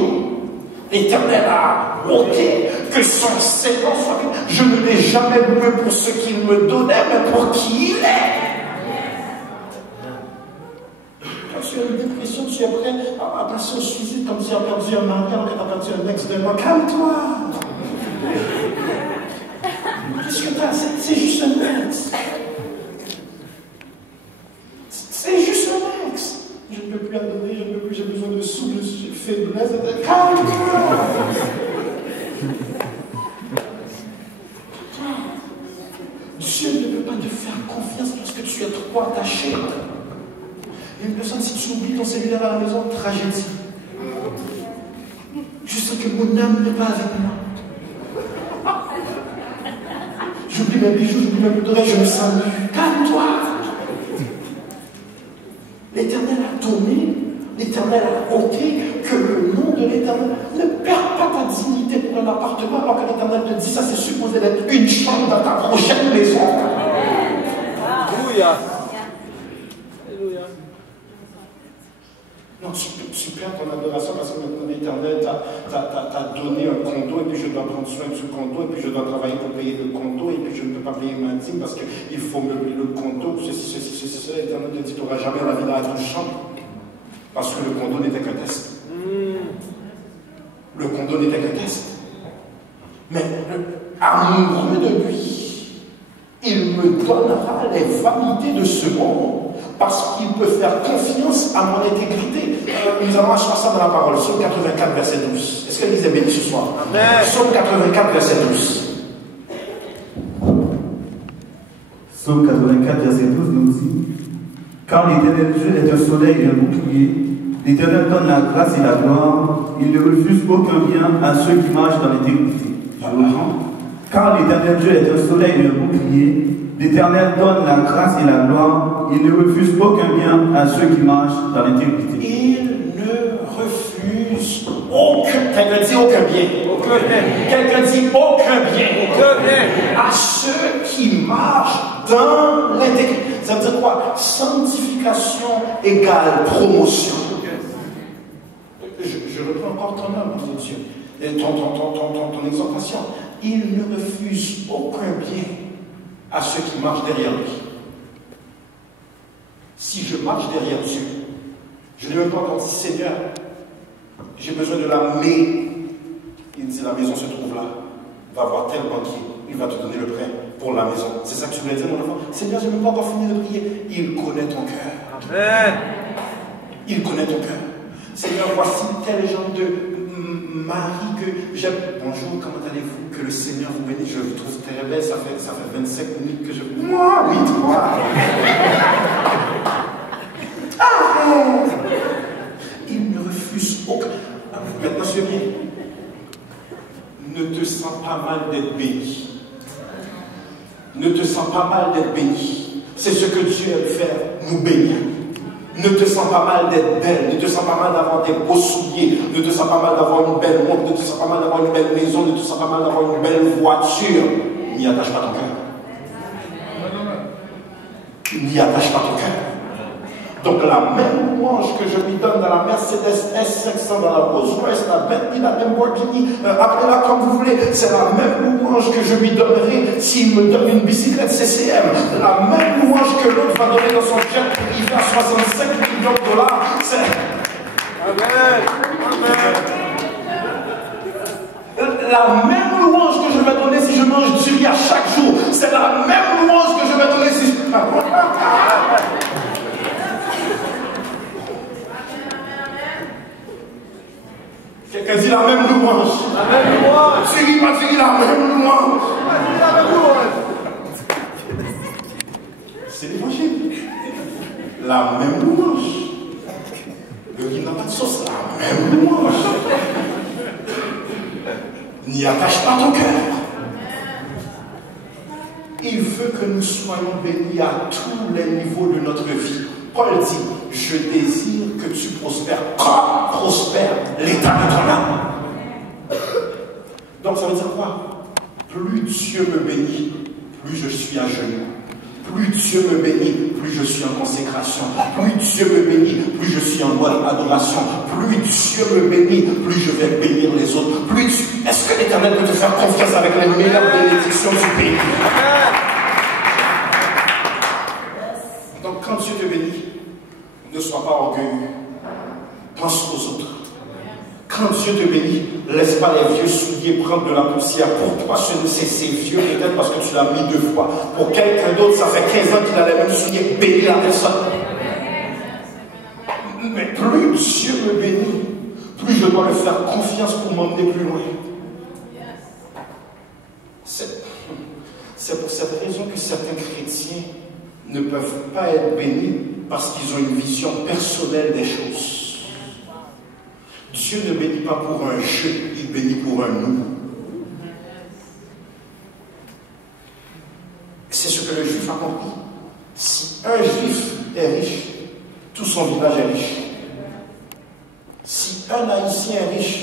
l'Éternel a ôté, que son Seigneur soit. Je ne l'ai jamais loué pour ce qu'il me donnait, mais pour qui il est. Quand tu as une dépression, tu es prêt à passer au suicide comme tu as perdu un mari, alors que tu as perdu un ex de moi. Calme-toi. Qu'est-ce que tu as? C'est juste un ex. C'est juste un ex. Je ne peux plus adonner, je ne peux plus, j'ai besoin de souple, j'ai faiblesse. Calme-toi. Dieu ne peut pas te faire confiance parce que tu es trop attaché. Une personne, si tu oublies ton cellulaire à la maison, tragédie. Je sais que mon âme n'est pas avec moi. J'oublie mes bijoux, j'oublie mes boucles d'oreilles, je me sens nu. Calme-toi. L'Éternel a donné, l'Éternel a ôté, que le nom de l'Éternel ne perd pas ta dignité pour un appartement, alors que l'Éternel te dit, ça c'est supposé d'être une chambre dans ta prochaine maison. Alléluia. Alléluia. Non, tu perds ton adoration parce que maintenant l'Éternel t'a donné un condo et puis je dois prendre soin de ce condo et puis je dois travailler pour payer le condo et puis je ne peux pas payer ma dîme parce qu'il faut meubler le condo. Ceci. L'Éternel te dit, tu n'auras jamais la vie d'être une chambre parce que le condo n'était qu'un test. Le condo n'était qu'un test. Mais amoureux de lui, il me donnera les vanités de ce monde. Parce qu'il peut faire confiance à mon intégrité. Nous allons acheter ça dans la parole. Psaume 84, verset 12. Est-ce que vous avez béni ce soir? Amen. Psaume 84, verset 12. Psaume 84, verset 12 nous dit: Car l'Éternel Dieu est un soleil et un bouclier. L'Éternel donne la grâce et la gloire. Il ne refuse aucun bien à ceux qui marchent dans l'intégrité. Je reprends. Car l'Éternel Dieu est un soleil et un bouclier. L'Éternel donne la grâce et la gloire. Il ne refuse aucun bien à ceux qui marchent dans l'intégrité. Il ne refuse aucun. Quelqu'un dit aucun bien. Aucun bien. Quelqu'un dit aucun bien. Aucun bien. À ceux qui marchent dans l'intégrité. Ça veut dire quoi? Sanctification égale promotion. Je reprends encore ton âme, mon Dieu. Et ton exhortation. Il ne refuse aucun bien à ceux qui marchent derrière lui. Si je marche derrière Dieu, je n'ai même pas encore dit, Seigneur, j'ai besoin de la main. Il dit, la maison se trouve là. Va voir tel banquier, il va te donner le prêt pour la maison. C'est ça que tu voulais dire, mon enfant? Seigneur, je n'ai même pas encore fini de prier. Il connaît ton cœur. Amen. Il connaît ton cœur. Seigneur, voici tel genre de mari que j'aime. Bonjour, comment allez-vous? Que le Seigneur vous bénisse. Je vous trouve très belle. Ça fait 25 minutes que je. Moi, oui, toi. Il ne refuse aucun. Maintenant, je viens. Ne te sens pas mal d'être béni. Ne te sens pas mal d'être béni. C'est ce que Dieu aime faire, nous bénir. Ne te sens pas mal d'être belle, ne te sens pas mal d'avoir des beaux souliers, ne te sens pas mal d'avoir une belle montre, ne te sens pas mal d'avoir une belle maison, ne te sens pas mal d'avoir une belle voiture. N'y attache pas ton cœur. N'y attache pas ton cœur. Donc la même louange que je lui donne dans la Mercedes S500, dans la Rolls-Royce, la Bentley, la Lamborghini, appelez-la comme vous voulez, c'est la même louange que je lui donnerai s'il me donne une bicyclette CCM. La même louange que l'autre va donner dans son jet privé à 65 millions de dollars. C'est... Amen. Amen. La même louange que je vais donner si je mange du riz à chaque jour c'est la même louange que je vais donner si je... Quelqu'un dit la même louange. La même louange. Tu dis pas, tu dis la même louange. La même louange. C'est l'évangile. La même louange. Le riz n'a pas de sauce, la même louange. N'y attache pas ton cœur. Il veut que nous soyons bénis à tous les niveaux de notre vie. Paul dit, je désire que tu prospères comme prospère l'état de ton âme. Donc ça veut dire quoi? Plus Dieu me bénit, plus je suis à genoux. Plus Dieu me bénit, plus je suis en consécration. Plus Dieu me bénit, plus je suis en mode adoration. Plus Dieu me bénit, plus je vais bénir les autres. Est-ce que l'Éternel peut te faire confiance avec les meilleures bénédictions du pays? Donc quand Dieu te bénit, ne sois pas orgueilleux. Pense aux autres. Quand Dieu te bénit, laisse pas les vieux souliers prendre de la poussière. Pour toi, c'est vieux peut-être parce que tu l'as mis 2 fois. Pour quelqu'un d'autre, ça fait 15 ans qu'il a les mêmes souliers. Bénis la personne. Mais plus Dieu me bénit, plus je dois lui faire confiance pour m'emmener plus loin. C'est pour cette raison que certains chrétiens ne peuvent pas être bénis parce qu'ils ont une vision personnelle des choses. Dieu ne bénit pas pour un je, il bénit pour un nous. C'est ce que le juif a compris. Si un juif est riche, tout son village est riche. Si un haïtien est riche,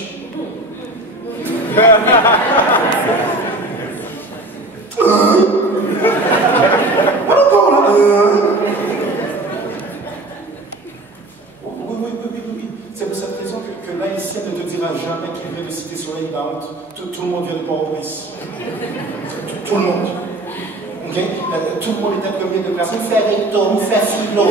encore là. Oui. C'est pour cette raison que l'haïtien ne te dira jamais qu'il vient de Cité Soleil de la honte. Tout le monde vient de Port-au-Prince. Tout le monde. Okay? Tout le monde est à combien de personnes? Fait recto, fait philo,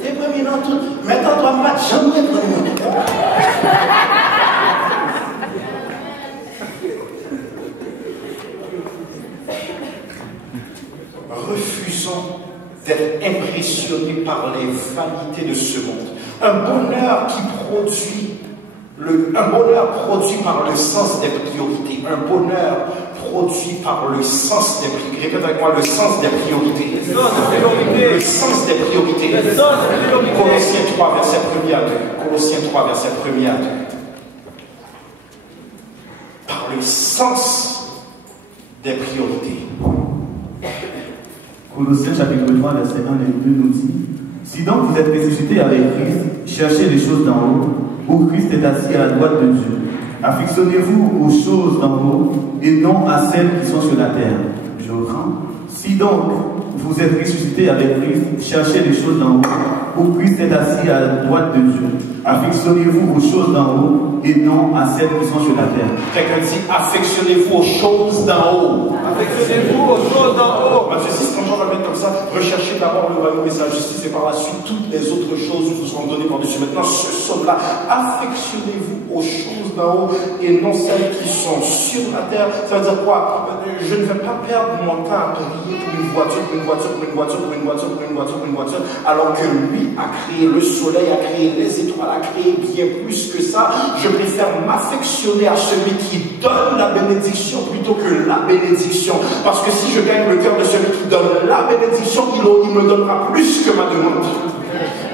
T'es premier dans tout. Maintenant, toi, pas jamais premier. Refusons d'être impressionnés par les vanités de ce monde. Un bonheur produit par le sens des priorités. Un bonheur produit par le sens des priorités. Répète avec moi, le sens des priorités. Le sens des priorités. Colossiens 3, verset 1er à 2. Colossiens 3, verset 1er à 2. Par le sens des priorités. Colossiens chapitre 3, verset 1 et 2 nous dit: si donc vous êtes ressuscités avec Christ, cherchez les choses d'en haut, où Christ est assis à la droite de Dieu. Affectionnez-vous aux choses d'en haut et non à celles qui sont sur la terre. Je reprends. Si donc vous êtes ressuscités avec Christ, cherchez les choses d'en haut, où Christ est assis à la droite de Dieu. Affectionnez-vous aux choses d'en haut et non à celles qui sont sur la terre. Quelqu'un dit affectionnez-vous aux choses d'en haut. Affectionnez-vous aux choses d'en haut. Matthieu 6, quand on va mettre comme ça, recherchez d'abord le royaume et sa justice et par la suite toutes les autres choses vous seront données par-dessus. Maintenant, ce somme-là, affectionnez-vous aux choses d'en haut et non celles qui sont sur la terre. Ça veut dire quoi? Je ne vais pas perdre mon temps à prier pour une voiture, pour une voiture, pour une voiture, pour une voiture, pour une voiture, pour une voiture, alors que lui a créé le soleil, a créé les étoiles, a créé bien plus que ça. Je préfère m'affectionner à celui qui donne la bénédiction plutôt que la bénédiction. Parce que si je gagne le cœur de celui qui donne la bénédiction, il me donnera plus que ma demande.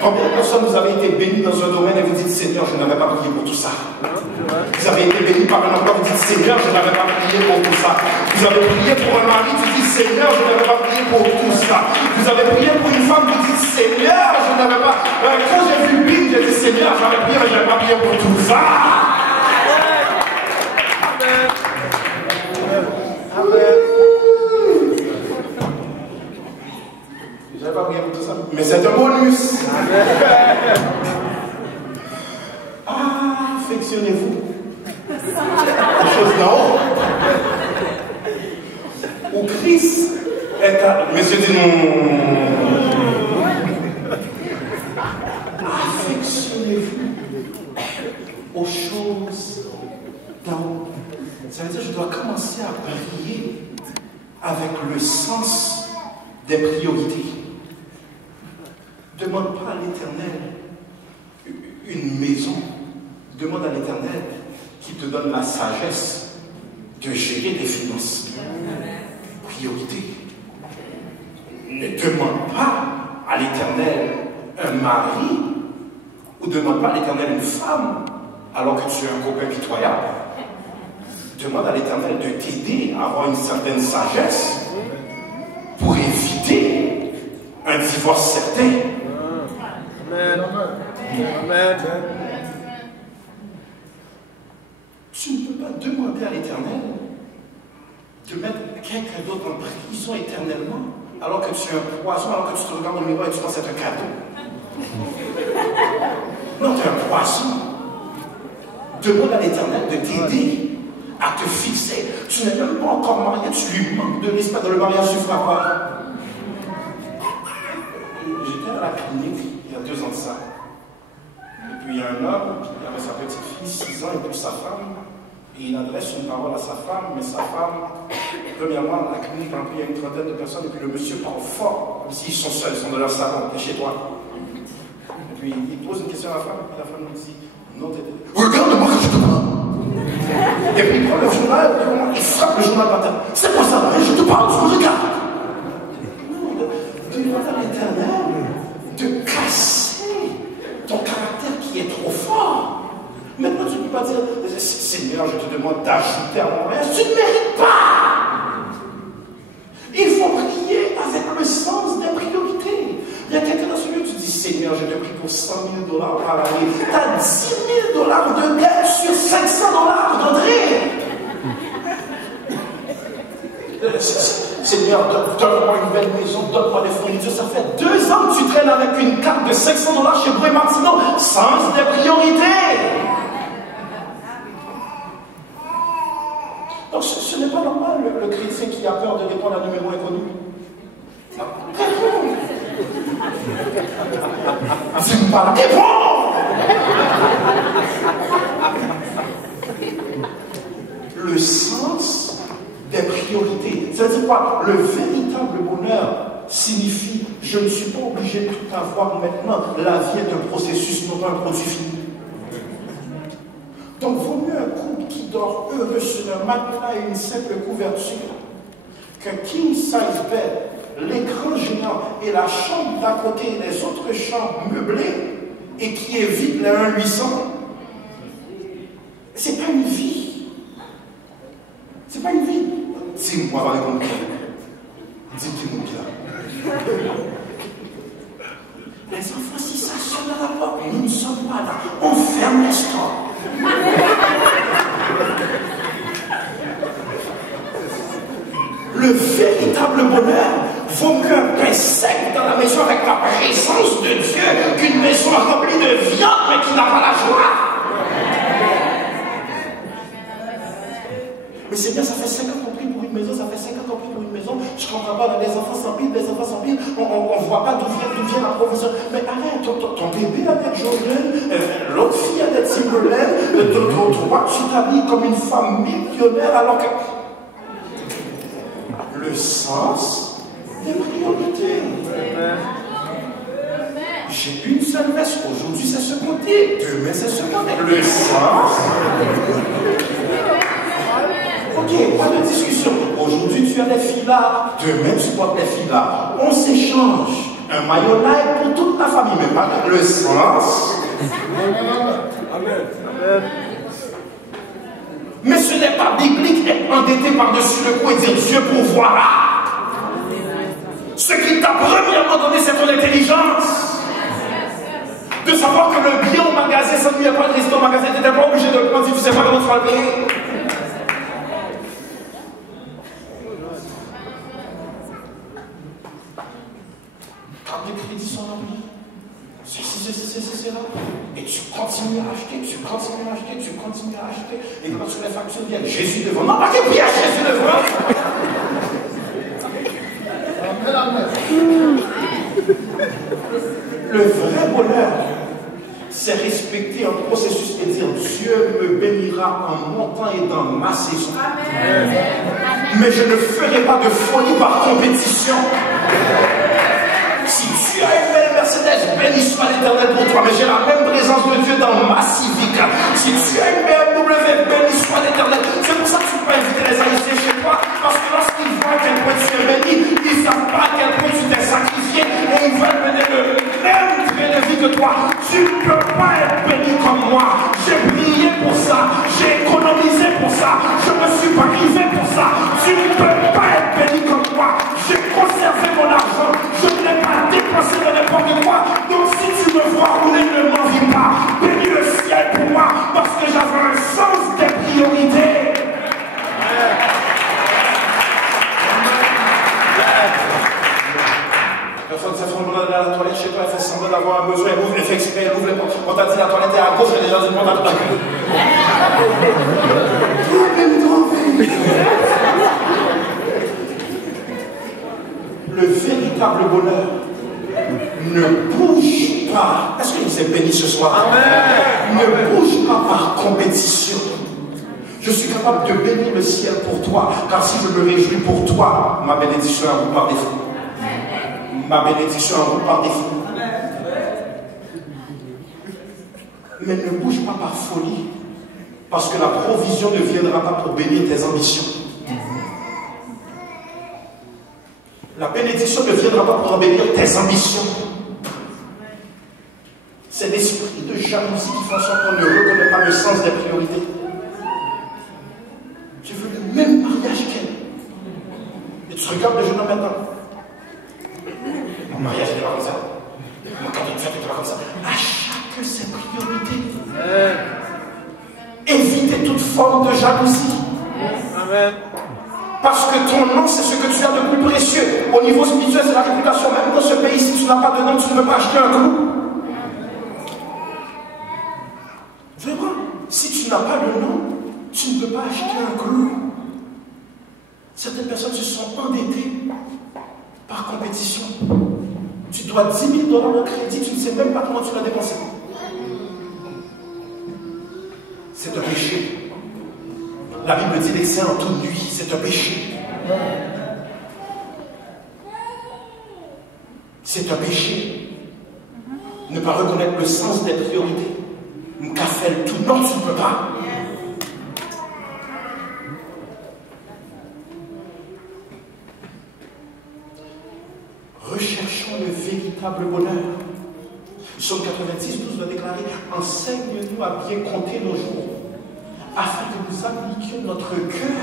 Combien de personnes vous avez été bénis dans un domaine et vous dites Seigneur, je n'avais pas prié pour tout ça. Vous avez été bénis par un emploi, vous dites Seigneur, je n'avais pas prié pour tout ça. Vous avez prié pour un mari, vous dites Seigneur, je n'avais pas prié pour tout ça. Vous avez prié pour une femme, vous dites Seigneur, je n'avais pas. Quand j'ai vu Bill, j'ai dit Seigneur, j'avais prié, mais je n'avais pas prié pour tout ça. Amen. Je n'avais pas prié pour tout ça, mais c'est un bonus. Affectionnez-vous aux choses d'en haut. Où Christ est à... Monsieur dit non. Affectionnez-vous aux choses d'en haut. Ça veut dire que je dois commencer à briller avec le sens des priorités. Demande pas à l'Éternel une maison. Demande à l'Éternel qui te donne la sagesse de gérer tes finances. Priorité. Ne demande pas à l'Éternel un mari ou ne demande pas à l'Éternel une femme alors que tu es un copain pitoyable. Demande à l'Éternel de t'aider à avoir une certaine sagesse pour éviter un divorce certain. Amen. Amen. Tu ne peux pas demander à l'Éternel de mettre quelqu'un d'autre en prison éternellement alors que tu es un poison, alors que tu te regardes dans le miroir et tu penses être un cadeau. Non, tu es un poison. Demande à l'Éternel de t'aider à te fixer. Tu n'es même pas encore marié, tu lui manques de respect dans le mariage, tu feras quoi? J'étais à la clinique il y a 2 ans de ça. Et puis il y a un homme qui avait sa petite fille, 6 ans, et puis sa femme. Et il adresse une parole à sa femme, mais sa femme, premièrement, la clinique, il y a une trentaine de personnes, et puis le monsieur parle fort, comme s'ils sont seuls, ils sont dans leur salon, chez toi. Et puis il pose une question à la femme, et puis la femme lui dit, non, regarde-moi que je te parle. Et puis il prend le journal, il frappe le journal par terre. C'est pas ça, je te parle, je me regarde. Non, demande à l'Éternel de casser ton caractère qui est trop fort. Maintenant, tu ne peux pas dire, Seigneur, je te demande d'ajouter à mon rêve. Tu ne mérites pas. Il faut prier avec le sens des priorités. Il y a quelqu'un dans ce lieu, tu dis, Seigneur, je te prie pour $100 000 par année. Tu as $10 000 de dette sur $500 d'André. Seigneur, donne-moi une belle maison, donne-moi des fournitures. Ça fait 2 ans que tu traînes avec une carte de $500 chez Bruy Martineau. Sens des priorités. Donc, ce n'est pas normal, le chrétien qui a peur de répondre à un numéro inconnu. Réponds! Dis-moi pas, réponds! Le sens des priorités. Ça veut dire quoi? Le véritable bonheur signifie je ne suis pas obligé de tout avoir maintenant. La vie est un processus, non pas un produit fini. Donc, vaut mieux un couple qui dort heureux sur un matelas et une simple couverture qu'un king size bed, l'écran géant et la chambre d'à côté et les autres chambres meublées et qui évite les 1-800. C'est pas une vie. C'est pas une vie. Dis-moi, va répondre. Dis-moi bien. Les enfants, si ça sonne à la porte, nous ne sommes pas là. On ferme les stores. Le véritable bonheur vaut mieux un pain sec dans la maison avec la présence de Dieu qu'une maison remplie de viande mais qui n'a pas la joie. Mais c'est bien, ça fait 5 ans qu'on prie pour une maison, ça fait 5 ans qu'on prie pour une maison. Je ne comprends pas, les enfants s'empilent, on ne voit pas d'où vient la provision. Mais arrête, ton bébé a des Jordan, l'autre fille a des Timberland, toi tu t'habilles comme une femme millionnaire alors que... Le sens des priorités. J'ai une seule veste, aujourd'hui c'est ce côté, demain c'est ce côté. Le sens. Ok, pas de discussion. Aujourd'hui tu as les filards, demain tu portes les filards. On s'échange. Un maillot light pour toute la famille, mais pas le sens. Amen. Mais ce n'est pas biblique être endetté par-dessus le cou et dire Dieu pourvoira. Ce qui t'a premièrement donné, c'est ton intelligence. De savoir que le bien au magasin, ça ne lui a pas de risque au magasin, tu n'étais pas obligé de le prendre si tu ne sais pas comment tu vas le payer. Quand les crédits sont remplis, c'est là. Et tu continues à acheter, tu continues à acheter, tu continues à acheter. Et quand tu les factures viennent, Jésus devant. Non, pas qu'il y a Jésus devant. Le vrai bonheur, c'est respecter un processus et dire Dieu me bénira en mon temps et dans ma saison. Amen. Mais je ne ferai pas de folie par compétition. Si tu as une belle Mercedes, béni soit l'Éternel pour toi. Mais j'ai la même présence de Dieu dans ma Civic. Si tu as une BMW, béni soit l'Éternel. C'est pour ça que tu peux inviter les Haïtiens chez toi. Parce que lorsqu'ils voient à quel point tu es béni, ils ne savent pas à quel point tu t'es sacrifié. Et ils veulent mener le même train de vie que toi. Tu ne peux pas être béni comme moi. J'ai prié pour ça. J'ai économisé pour ça. Je me suis pas privé pour ça. Tu ne peux pas être béni comme moi. J'ai conservé mon argent. Je ne l'ai pas dépensé dans n'importe quoi. Donc si tu me vois rouler, ne m'envie pas. Bénis le ciel pour moi. Parce que j'avais un sens des priorités. Personne s'est fait à la toilette chez toi, elle fait semblant d'avoir un besoin, elle ouvre, elle fait exprès, elle ouvre les portes. On t'a dit la toilette est à gauche, elle a déjà dit porte à droite. Le véritable bonheur ne bouge pas. Est-ce que vous êtes bénis ce soir? Amen. Ne bouge pas par compétition. Je suis capable de bénir le ciel pour toi, car si je me réjouis pour toi, ma bénédiction est en route par défaut. Ma bénédiction est en route par défaut. Mais ne bouge pas par folie, parce que la provision ne viendra pas pour bénir tes ambitions. La bénédiction ne viendra pas pour embellir tes ambitions. C'est l'esprit de jalousie qui fait en sorte qu'on ne reconnaît pas le sens des priorités. Tu veux le même mariage qu'elle. Et tu regardes le jeune homme maintenant. Mon mariage n'était pas comme ça. Mon cadeau de fête n'était pas comme ça. À chacun ses priorités. Évitez toute forme de jalousie. Amen. Parce que ton nom, c'est ce que tu as de plus précieux. Au niveau spirituel, c'est la réputation. Même dans ce pays, si tu n'as pas de nom, tu ne peux pas acheter un clou. Vraiment, si tu n'as pas de nom, tu ne peux pas acheter un clou. Certaines personnes se sont endettées par compétition. Tu dois 10 000 $ de crédit, tu ne sais même pas comment tu l'as dépensé. C'est un péché. La Bible dit l'excès en toute nuit, c'est un péché. C'est un péché. Ne pas reconnaître le sens des priorités. Une café, tout. Non, tu ne peux pas. Recherchons le véritable bonheur. Psaume 90, 12 va déclarer: enseigne-nous à bien compter nos jours, afin que nous appliquions notre cœur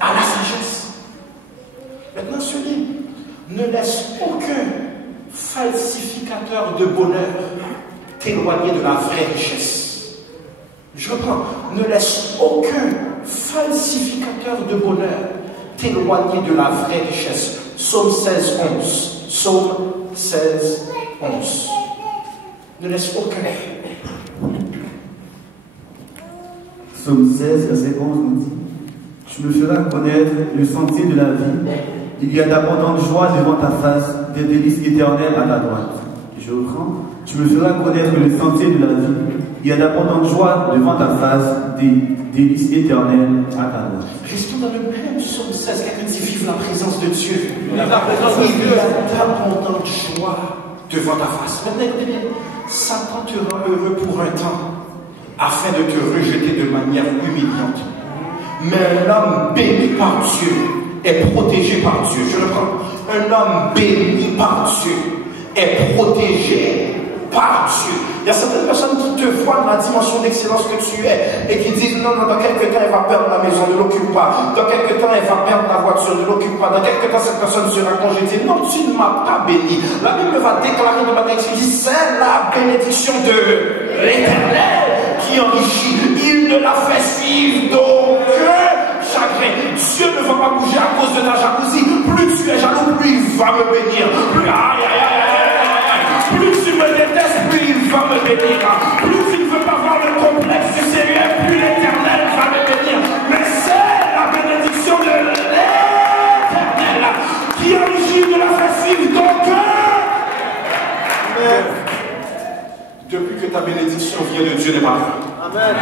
à la sagesse. Maintenant, celui ne laisse aucun falsificateur de bonheur t'éloigner de la vraie richesse. Je reprends: ne laisse aucun falsificateur de bonheur t'éloigner de la vraie richesse. Psaume 16, 11. Psaume 16, 11. Ne laisse aucun. Psaume 16, verset 11 nous dit: tu me feras connaître le sentier de la vie. Il y a d'abondantes joies devant ta face, des délices éternelles à ta droite. Je reprends: tu me feras connaître le sentier de la vie. Il y a d'abondantes joies devant ta face, des délices éternelles à ta droite. Restons dans le même psaume 16. Quelqu'un dit: vive la présence de Dieu. La présence de Dieu. Il y a d'abondantes joies devant ta face. Maintenant, écoutez bien, Satan te rend heureux pour un temps, afin de te rejeter de manière humiliante. Mais l'homme béni par Dieu est protégé par Dieu. Je le prends. Un homme béni par Dieu est protégé par Dieu. Il y a certaines personnes qui te voient dans la dimension d'excellence que tu es et qui disent: non, dans quelques temps, elle va perdre la maison, ne l'occupe pas. Dans quelques temps, elle va perdre la voiture, ne l'occupe pas. Dans quelques temps, cette personne sera congédiée. Non, tu ne m'as pas béni. La Bible va déclarer dans ma texte: c'est la bénédiction de l'Éternel qui enrichit. Il ne la fait suivre d'aucun chagrin. Dieu ne va pas bouger à cause de ta jalousie. Plus tu es jaloux, plus il va me bénir. Plus, plus tu me détestes, plus il va me bénir. Plus tu ne veux pas voir le complexe du Seigneur, plus l'Éternel va me bénir. Mais c'est la bénédiction de l'Éternel qui enrichit de la facile ton cœur. Depuis que ta bénédiction vient de Dieu n'est pas peur. Amen.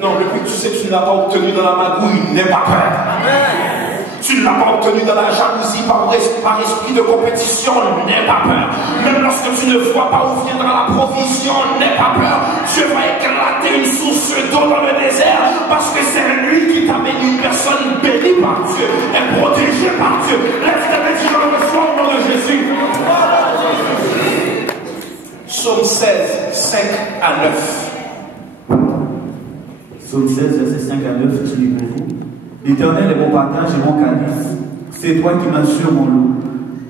Non, le prix que tu sais que tu ne l'as pas obtenu dans la magouille, n'aie pas peur. Amen. Tu ne l'as pas obtenu dans la jalousie par esprit de compétition, n'aie pas peur. Même lorsque tu ne vois pas où viendra la provision, n'aie pas peur. Dieu va éclater une source d'eau dans le désert parce que c'est lui qui t'a béni. Une personne bénie par Dieu est protégée par Dieu. Lève ta main, je le reçois au nom de Jésus. Psaume 16, 5 à 9. Psaume 16, verset 5 à 9, je lis pour vous. L'Éternel est mon partage et mon calice. C'est toi qui m'assures mon lot.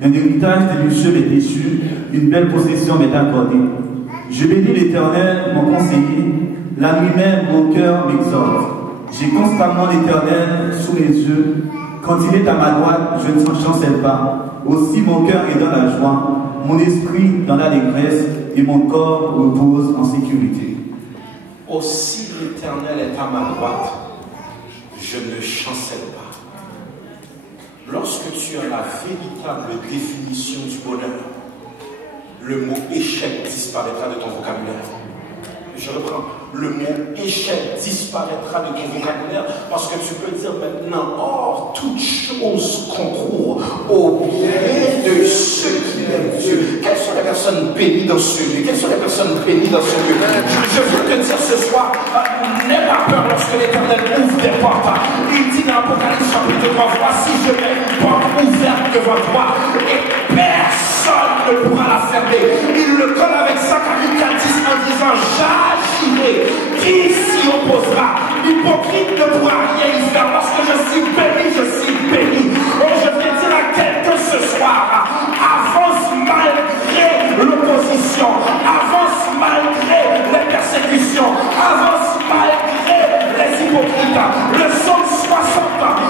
Un héritage délicieux m'est déchu, une belle possession m'est accordée. Je bénis l'Éternel, mon conseiller. La nuit même, mon cœur m'exhorte. J'ai constamment l'Éternel sous les yeux. Quand il est à ma droite, je ne s'en chancelle pas. Aussi mon cœur est dans la joie, mon esprit dans l'allégresse et mon corps repose en sécurité. Aussi l'Éternel est à ma droite, je ne chancelle pas. Lorsque tu as la véritable définition du bonheur, le mot échec disparaîtra de ton vocabulaire. Je reprends. Le mot échec disparaîtra de ton vocabulaire parce que tu peux dire maintenant, or, toute chose concourt au bien de ceux qui aiment Dieu. Quelles sont les personnes bénies dans ce lieu? Quelles sont les personnes bénies dans ce lieu? Je veux te dire ce soir, n'aie pas peur lorsque l'Éternel ouvre des portes. Il dit dans l'Apocalypse chapitre 3, voici je mets une porte ouverte devant toi et personne ne pourra la fermer. Il le colle avec Zacharie 4:10 en disant, j'agirai. Qui s'y opposera? L'hypocrite ne pourra rien y faire parce que je suis béni, je suis béni. Oh, je viens dire à quelqu'un ce soir, avance malgré l'opposition, avance malgré les persécutions, avance malgré les hypocrites. Le psaume 60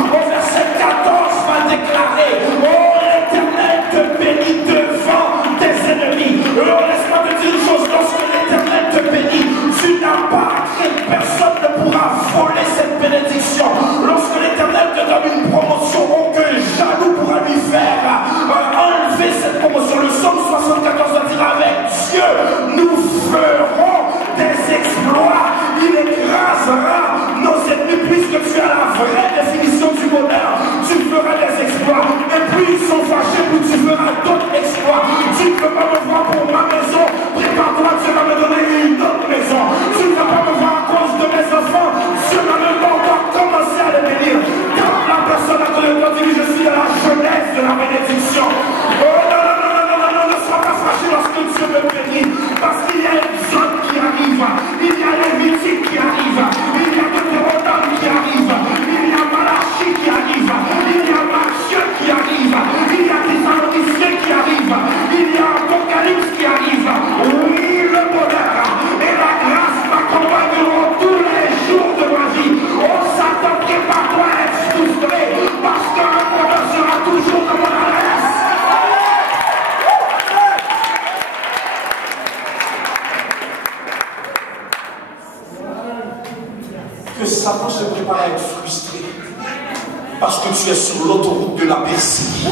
au verset 14 va déclarer, oh l'Éternel te bénit devant tes ennemis. Oh, laisse-moi te dire une chose, lorsque l'Éternel te bénit, tu n'as pas à craindre, personne ne pourra voler cette bénédiction. Lorsque l'Éternel te donne une promotion, aucun jaloux pourra lui faire enlever cette promotion. Le psaume 74 va dire, avec Dieu, nous ferons des exploits. Il écrasera nos ennemis puisque tu as la vraie définition du bonheur. Tu feras des exploits. Et plus ils sont fâchés, plus tu feras d'autres exploits. Tu ne peux pas me voir pour ma maison. Prépare-toi, Dieu va me donner une autre maison. Tu ne vas pas me voir à cause de mes enfants. Dieu va me voir, on va commencer à les bénir. Quand la personne a donné le dit, je suis dans la jeunesse de la bénédiction. Oh non, non, non, non, non, non, ne sois pas fâché lorsque Dieu me bénit. Parce qu'il y a une zone qui arrive. Il y a les mythiques qui arrivent. Il y a Deutéronome qui arrive. Il y a Malachie qui arrive. Il y a Matthieu qui arrive. Il y a Thessaloniciens qui arrive. Il y a Apocalypse qui arrive. Oui, le bonheur et la grâce m'accompagneront tous les jours de ma vie. Oh Satan, prépare-toi à être frustré parce que le bonheur sera toujours dans mon adresse. Que Satan se prépare à être frustré parce que tu es sur l'autoroute de la Persie.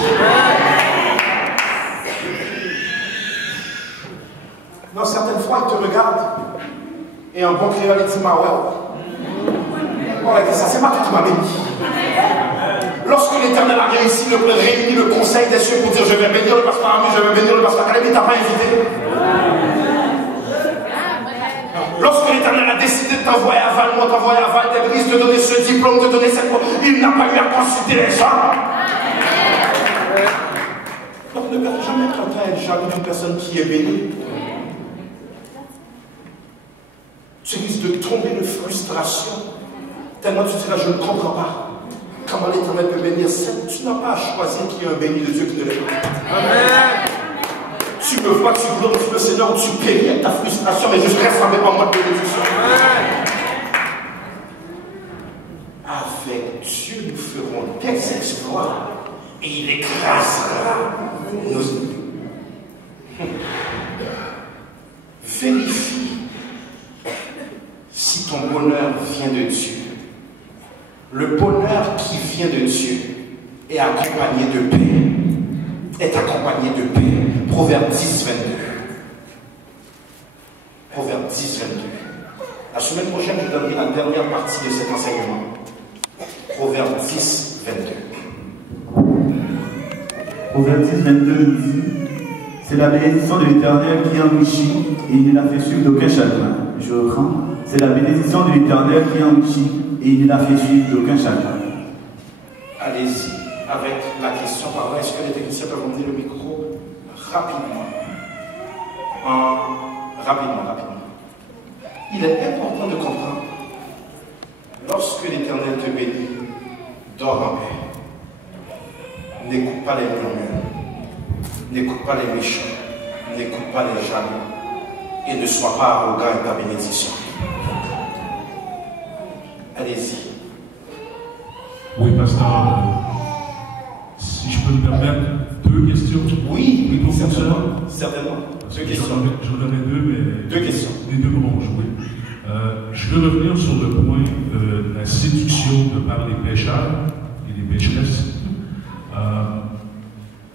Non, certaines fois, il te regarde et un bon créole, il dit, ma ouais. On a dit ça, c'est pas toi qui m'as béni. Lorsque l'Éternel a réuni le conseil des cieux pour dire, je vais bénir le pasteur Ami, je vais bénir le pasteur Caleb, il t'a pas invité. Lorsque l'Éternel a décidé de t'envoyer à Val, moi t'envoyer à Val d'Ebris, de donner ce diplôme, de donner cette... il n'a pas eu à consulter les gens. Donc ne perds jamais ton temps à être jaloux d'une personne qui est bénie. Tu risques de tomber de frustration. Tellement tu diras, je ne comprends pas. Comment l'Éternel peut bénir? Tu n'as pas à choisir qui est un béni de Dieu qui ne l'est pas. Amen. Tu me vois, tu glorifies le Seigneur, tu péris avec ta frustration, mais je reste avec en mode bénédiction. Avec Dieu, nous ferons des exploits et il écrasera nos ennemis. Vérifie si ton bonheur vient de Dieu. Le bonheur qui vient de Dieu est accompagné de paix. Est accompagné de paix. Proverbe 10, 22. 10, 22. La semaine prochaine, je donnerai la dernière partie de cet enseignement. Proverbe 10, 22. Proverbe 10, 22 nous dit, c'est la bénédiction de l'Éternel qui enrichit et il ne la fait suivre d'aucun chagrin. Je reprends, c'est la bénédiction de l'Éternel qui enrichit et il ne la fait suivre d'aucun chagrin. Allez-y avec la question. Pardon, est-ce que les techniciens peuvent monter le micro rapidement? Rapidement. Il est important de comprendre, lorsque l'Éternel te bénit, dors en paix. N'écoute pas les murmures, n'écoute pas les méchants, n'écoute pas les jaloux, et ne sois pas arrogant avec ta bénédiction. Allez-y. Oui, pasteur, si je peux me permettre, 2 questions. Oui, pour certainement. Deux questions. J'en aurais 2, mais 2 questions. Les 2 vont jouer. Je veux revenir sur le point de la séduction de par les pécheurs et les pécheresses.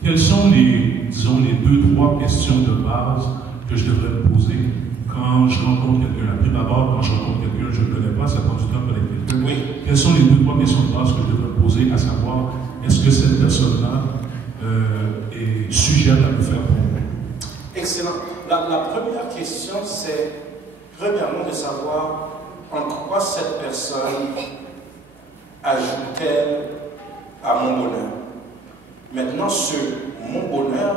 Quelles sont les 2-3 questions de base que je devrais me poser quand je rencontre quelqu'un? La prime abord, quand je rencontre quelqu'un, je ne le connais pas, ça prend du temps pour connaître quelqu'un. Oui. Quelles sont les 2-3 questions de base que je devrais me poser, à savoir, est-ce que cette personne-là est sujette à me faire pour moi? Excellent. La première question, c'est premièrement de savoir en quoi cette personne ajoute-t-elle à mon bonheur. Maintenant, mon bonheur,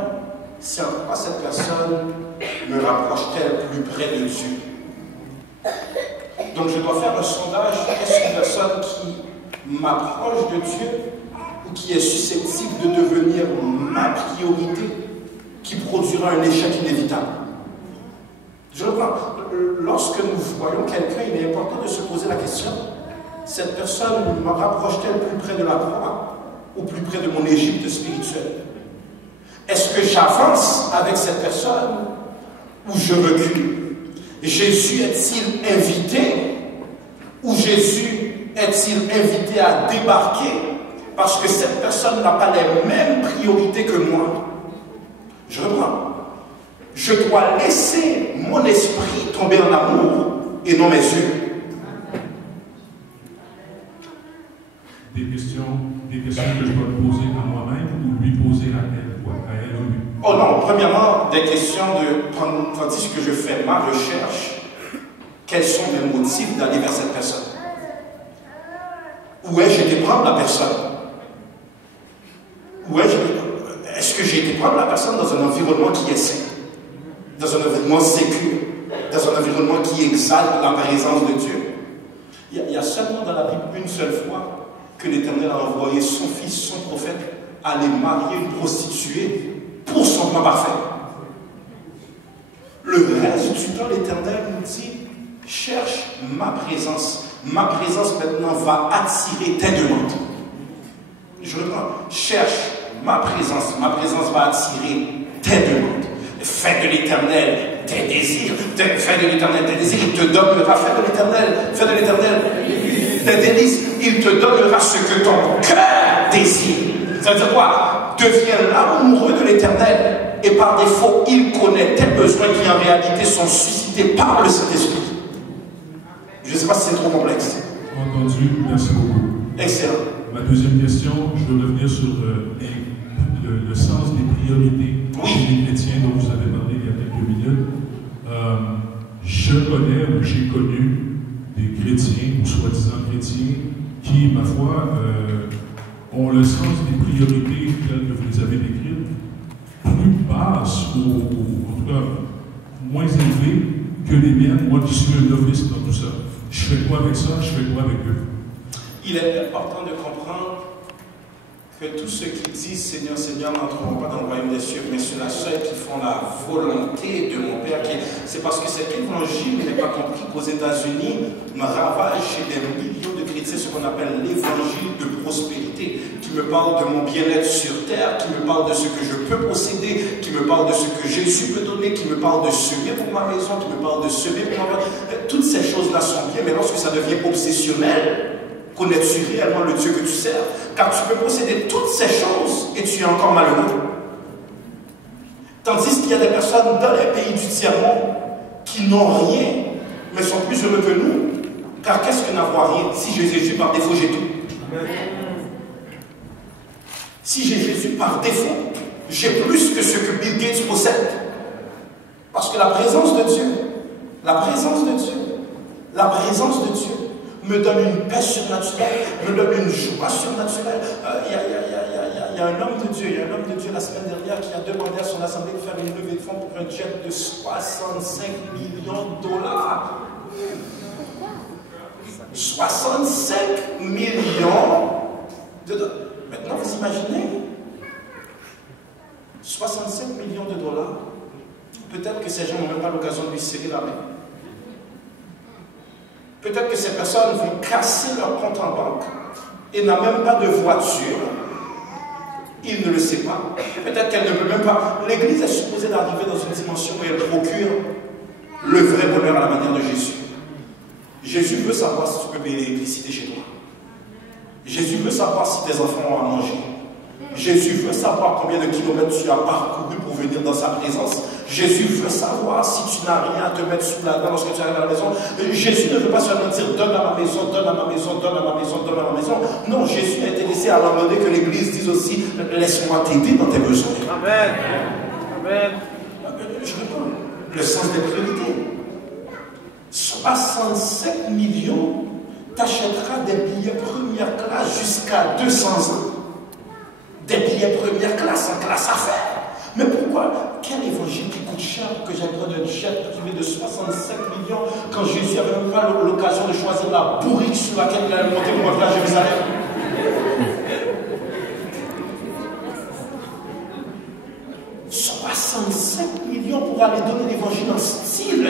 c'est en quoi cette personne me rapproche-t-elle plus près de Dieu. Donc je dois faire un sondage. Est-ce une personne qui m'approche de Dieu ou qui est susceptible de devenir ma priorité, qui produira un échec inévitable? Je reprends. Lorsque nous voyons quelqu'un, il est important de se poser la question, cette personne me rapproche-t-elle plus près de la croix ou plus près de mon Égypte spirituelle? Est-ce que j'avance avec cette personne ou je recule? Jésus est-il invité ou Jésus est-il invité à débarquer parce que cette personne n'a pas les mêmes priorités que moi? Je reprends. Je dois laisser mon esprit tomber en amour et non mes yeux. Des questions que je dois me poser à moi-même ou lui poser à elle ou lui? Oh non, premièrement, des questions tandis que je fais ma recherche, quels sont mes motifs d'aller vers cette personne? Où ai-je été prendre la personne? Est-ce que j'ai été prendre la personne dans un environnement qui est sain, dans un environnement sécure, dans un environnement qui exalte la présence de Dieu? Il y a seulement dans la Bible une seule fois que l'Éternel a envoyé son fils, son prophète, aller marier une prostituée pour son plan parfait. Le reste du temps, l'Éternel nous dit, cherche ma présence. Ma présence maintenant va attirer tes demandes. Je reprends, cherche ma présence va attirer tes demandes. Fais de l'Éternel tes désirs. Fais de l'Éternel tes désirs, il te donnera. Fais de l'Éternel tes délices, il te donnera ce que ton cœur désire. Ça veut dire quoi? Deviens l'amoureux de l'Éternel et par défaut, il connaît tes besoins qui en réalité sont suscités par le Saint-Esprit. Je ne sais pas si c'est trop complexe. Entendu, merci beaucoup. Excellent. Ma deuxième question, je veux revenir sur le sens des priorités chez les chrétiens dont vous avez parlé il y a quelques minutes. Je connais ou j'ai connu des chrétiens ou soi-disant chrétiens qui, ma foi, ont le sens des priorités telles que vous les avez décrites plus basses ou en tout cas moins élevées que les miennes. Moi qui suis un novice dans tout ça. Je fais quoi avec ça? Je fais quoi avec eux? Il est important de comprendre que tous ceux qui disent Seigneur, Seigneur n'entreront pas dans le royaume des cieux, mais ceux-là seuls qui font la volonté de mon Père. C'est parce que cet évangile n'est pas compris qu'aux États-Unis, me ravage chez des millions de chrétiens ce qu'on appelle l'évangile de prospérité, qui me parle de mon bien-être sur terre, qui me parle de ce que je peux posséder, qui me parle de ce que Jésus peut donner, qui me parle de semer pour ma maison, qui me parle de semer pour ma maison. Toutes ces choses-là sont bien, mais lorsque ça devient obsessionnel, connais-tu réellement le Dieu que tu sers? Car tu peux posséder toutes ces choses et tu es encore malheureux. Tandis qu'il y a des personnes dans les pays du tiers-monde qui n'ont rien mais sont plus heureux que nous. Car qu'est-ce que n'avoir rien? Si j'ai Jésus par défaut, j'ai tout. Si j'ai Jésus par défaut, j'ai plus que ce que Bill Gates possède. Parce que la présence de Dieu me donne une paix surnaturelle, me donne une joie surnaturelle. Il y a un homme de Dieu, la semaine dernière qui a demandé à son assemblée de faire une levée de fonds pour un jet de 65 millions de dollars. 65 millions de dollars. Maintenant, vous imaginez 65 millions de dollars. Peut-être que ces gens n'ont même pas l'occasion de lui serrer la main. Peut-être que ces personnes vont casser leur compte en banque et n'ont même pas de voiture. Il ne le sait pas. Peut-être qu'elle ne peut même pas. L'Église est supposée d'arriver dans une dimension où elle procure le vrai bonheur à la manière de Jésus. Jésus veut savoir si tu peux payer l'électricité chez toi. Jésus veut savoir si tes enfants ont à manger. Jésus veut savoir combien de kilomètres tu as parcouru pour venir dans sa présence. Jésus veut savoir si tu n'as rien à te mettre sous la dent lorsque tu arrives à la maison. Jésus ne veut pas seulement dire donne à ma maison, donne à ma maison, donne à ma maison, donne à ma maison. Non, Jésus est intéressé à l'ordonner que l'Église dise aussi laisse-moi t'aider dans tes besoins. Amen. Amen. Je réponds. Le sens des priorités. 65 millions, t'achèteras des billets première classe jusqu'à 200 ans. Des billets première classe, en classe affaires. Mais pourquoi? Quel évangile qui coûte cher pour que j'aille prendre un jet privé de 65 millions quand Jésus n'avait même pas l'occasion de choisir la bourrique sur laquelle il allait monter pour entrer à Jérusalem? 65 millions pour aller donner l'évangile en style.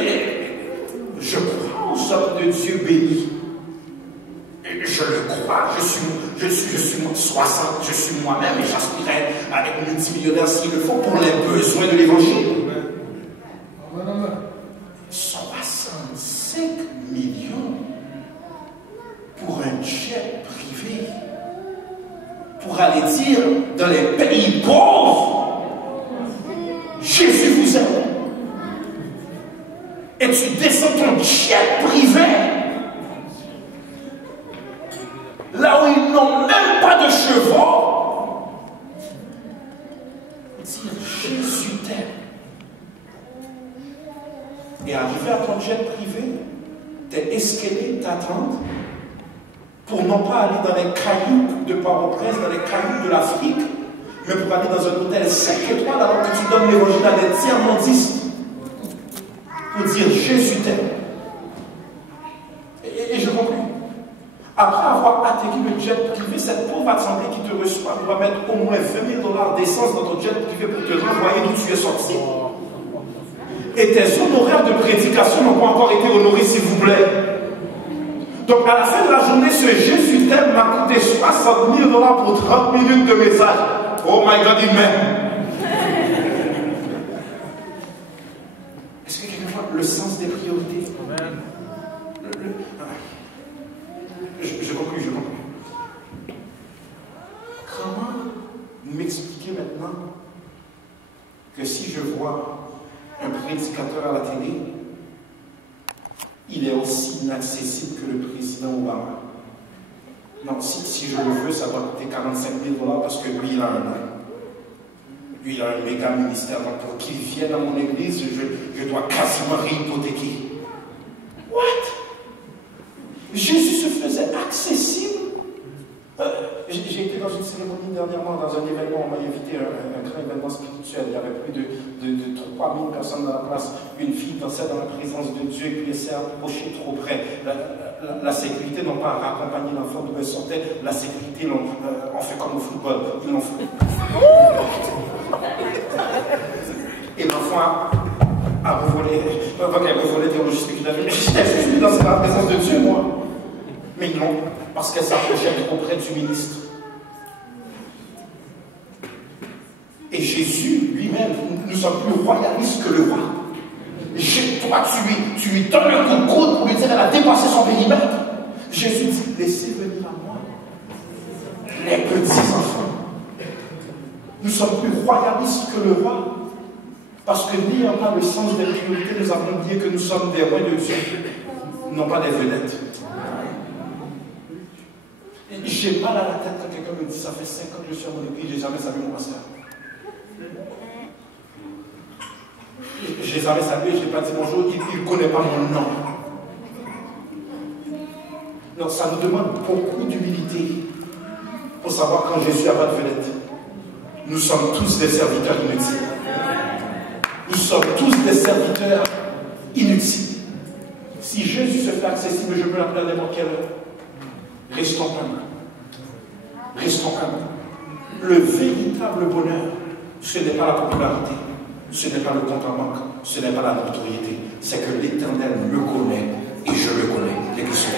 Je crois aux hommes de Dieu bénis. Je le crois, je suis moi-même et j'aspirais à être multimillionnaire s'il le faut pour les besoins de l'évangile. 65 millions pour un jet privé, pour aller dire dans les pays pauvres, Jésus vous aime. Et tu descends ton jet privé là où ils n'ont même pas de chevaux, dire Jésus t'aime. Et arriver à ton jet privé, tes escaliers t'attendent pour non pas aller dans les cailloux de Port-au-Prince, dans les cailloux de l'Afrique, mais pour aller dans un hôtel 5 étoiles alors que tu donnes l'évangile à des tiers-mondistes pour dire Jésus t'aime. Et je conclue. Après avoir atterri le jet privé, cette pauvre assemblée qui te reçoit doit mettre au moins 20 000 $ d'essence dans ton jet privé pour te renvoyer d'où tu es sorti. Et tes honoraires de prédication n'ont pas encore été honorés, s'il vous plaît. Donc à la fin de la journée, ce Jésus t'aime m'a coûté 60 000 $ pour 30 minutes de message. Oh my God, il m'aime. Est-ce que quelquefois le sens des priorités? Je conclue. Comment m'expliquer maintenant que si je vois un prédicateur à la télé, il est aussi inaccessible que le président Obama? Non, si je le veux, ça va coûter 45 000 $ parce que lui, il a un méga ministère. Donc pour qu'il vienne à mon église, je dois quasiment réhypothéquer. What? Jésus se faisait accessible. J'ai été dans une cérémonie dernièrement, dans un événement, on m'a invité à un grand événement spirituel. Il y avait plus de 3000 personnes dans la place. Une fille dansait dans la présence de Dieu et puis laissait approcher trop près. La sécurité n'ont pas raccompagné l'enfant d'où elle sortait. La sécurité, on fait comme au football. Ils l'ont fait. Et l'enfant a revolé. Elle revolait théologie spéculative. Mais j'étais juste dans la présence de Dieu, moi. Mais non, parce qu'elle s'approchait auprès du ministre. Et Jésus lui-même, nous sommes plus royalistes que le roi. Toi, tu lui donnes un coup de coude pour lui dire qu'elle a dépassé son périmètre. Jésus dit, laissez venir à moi les petits enfants. Nous sommes plus royalistes que le roi. Parce que n'ayant pas le sens des priorités, nous avons oublié que nous sommes des rois de Dieu. non pas des vedettes. J'ai mal à la tête quand quelqu'un me dit ça fait 5 ans que je suis à mon église, j'ai jamais salué mon pasteur. J'ai jamais salué, je n'ai pas dit bonjour, il ne connaît pas mon nom. Non, ça nous demande beaucoup d'humilité pour savoir quand Jésus n'a pas de vedette. Nous sommes tous des serviteurs inutiles. Nous sommes tous des serviteurs inutiles. Si Jésus se fait accessible, je peux l'appeler à n'importe quelle heure. Restons humbles. Restons humbles. Le véritable bonheur, ce n'est pas la popularité, ce n'est pas le compte en banque, ce n'est pas la notoriété. C'est que l'Éternel me connaît et je le connais. Et que ce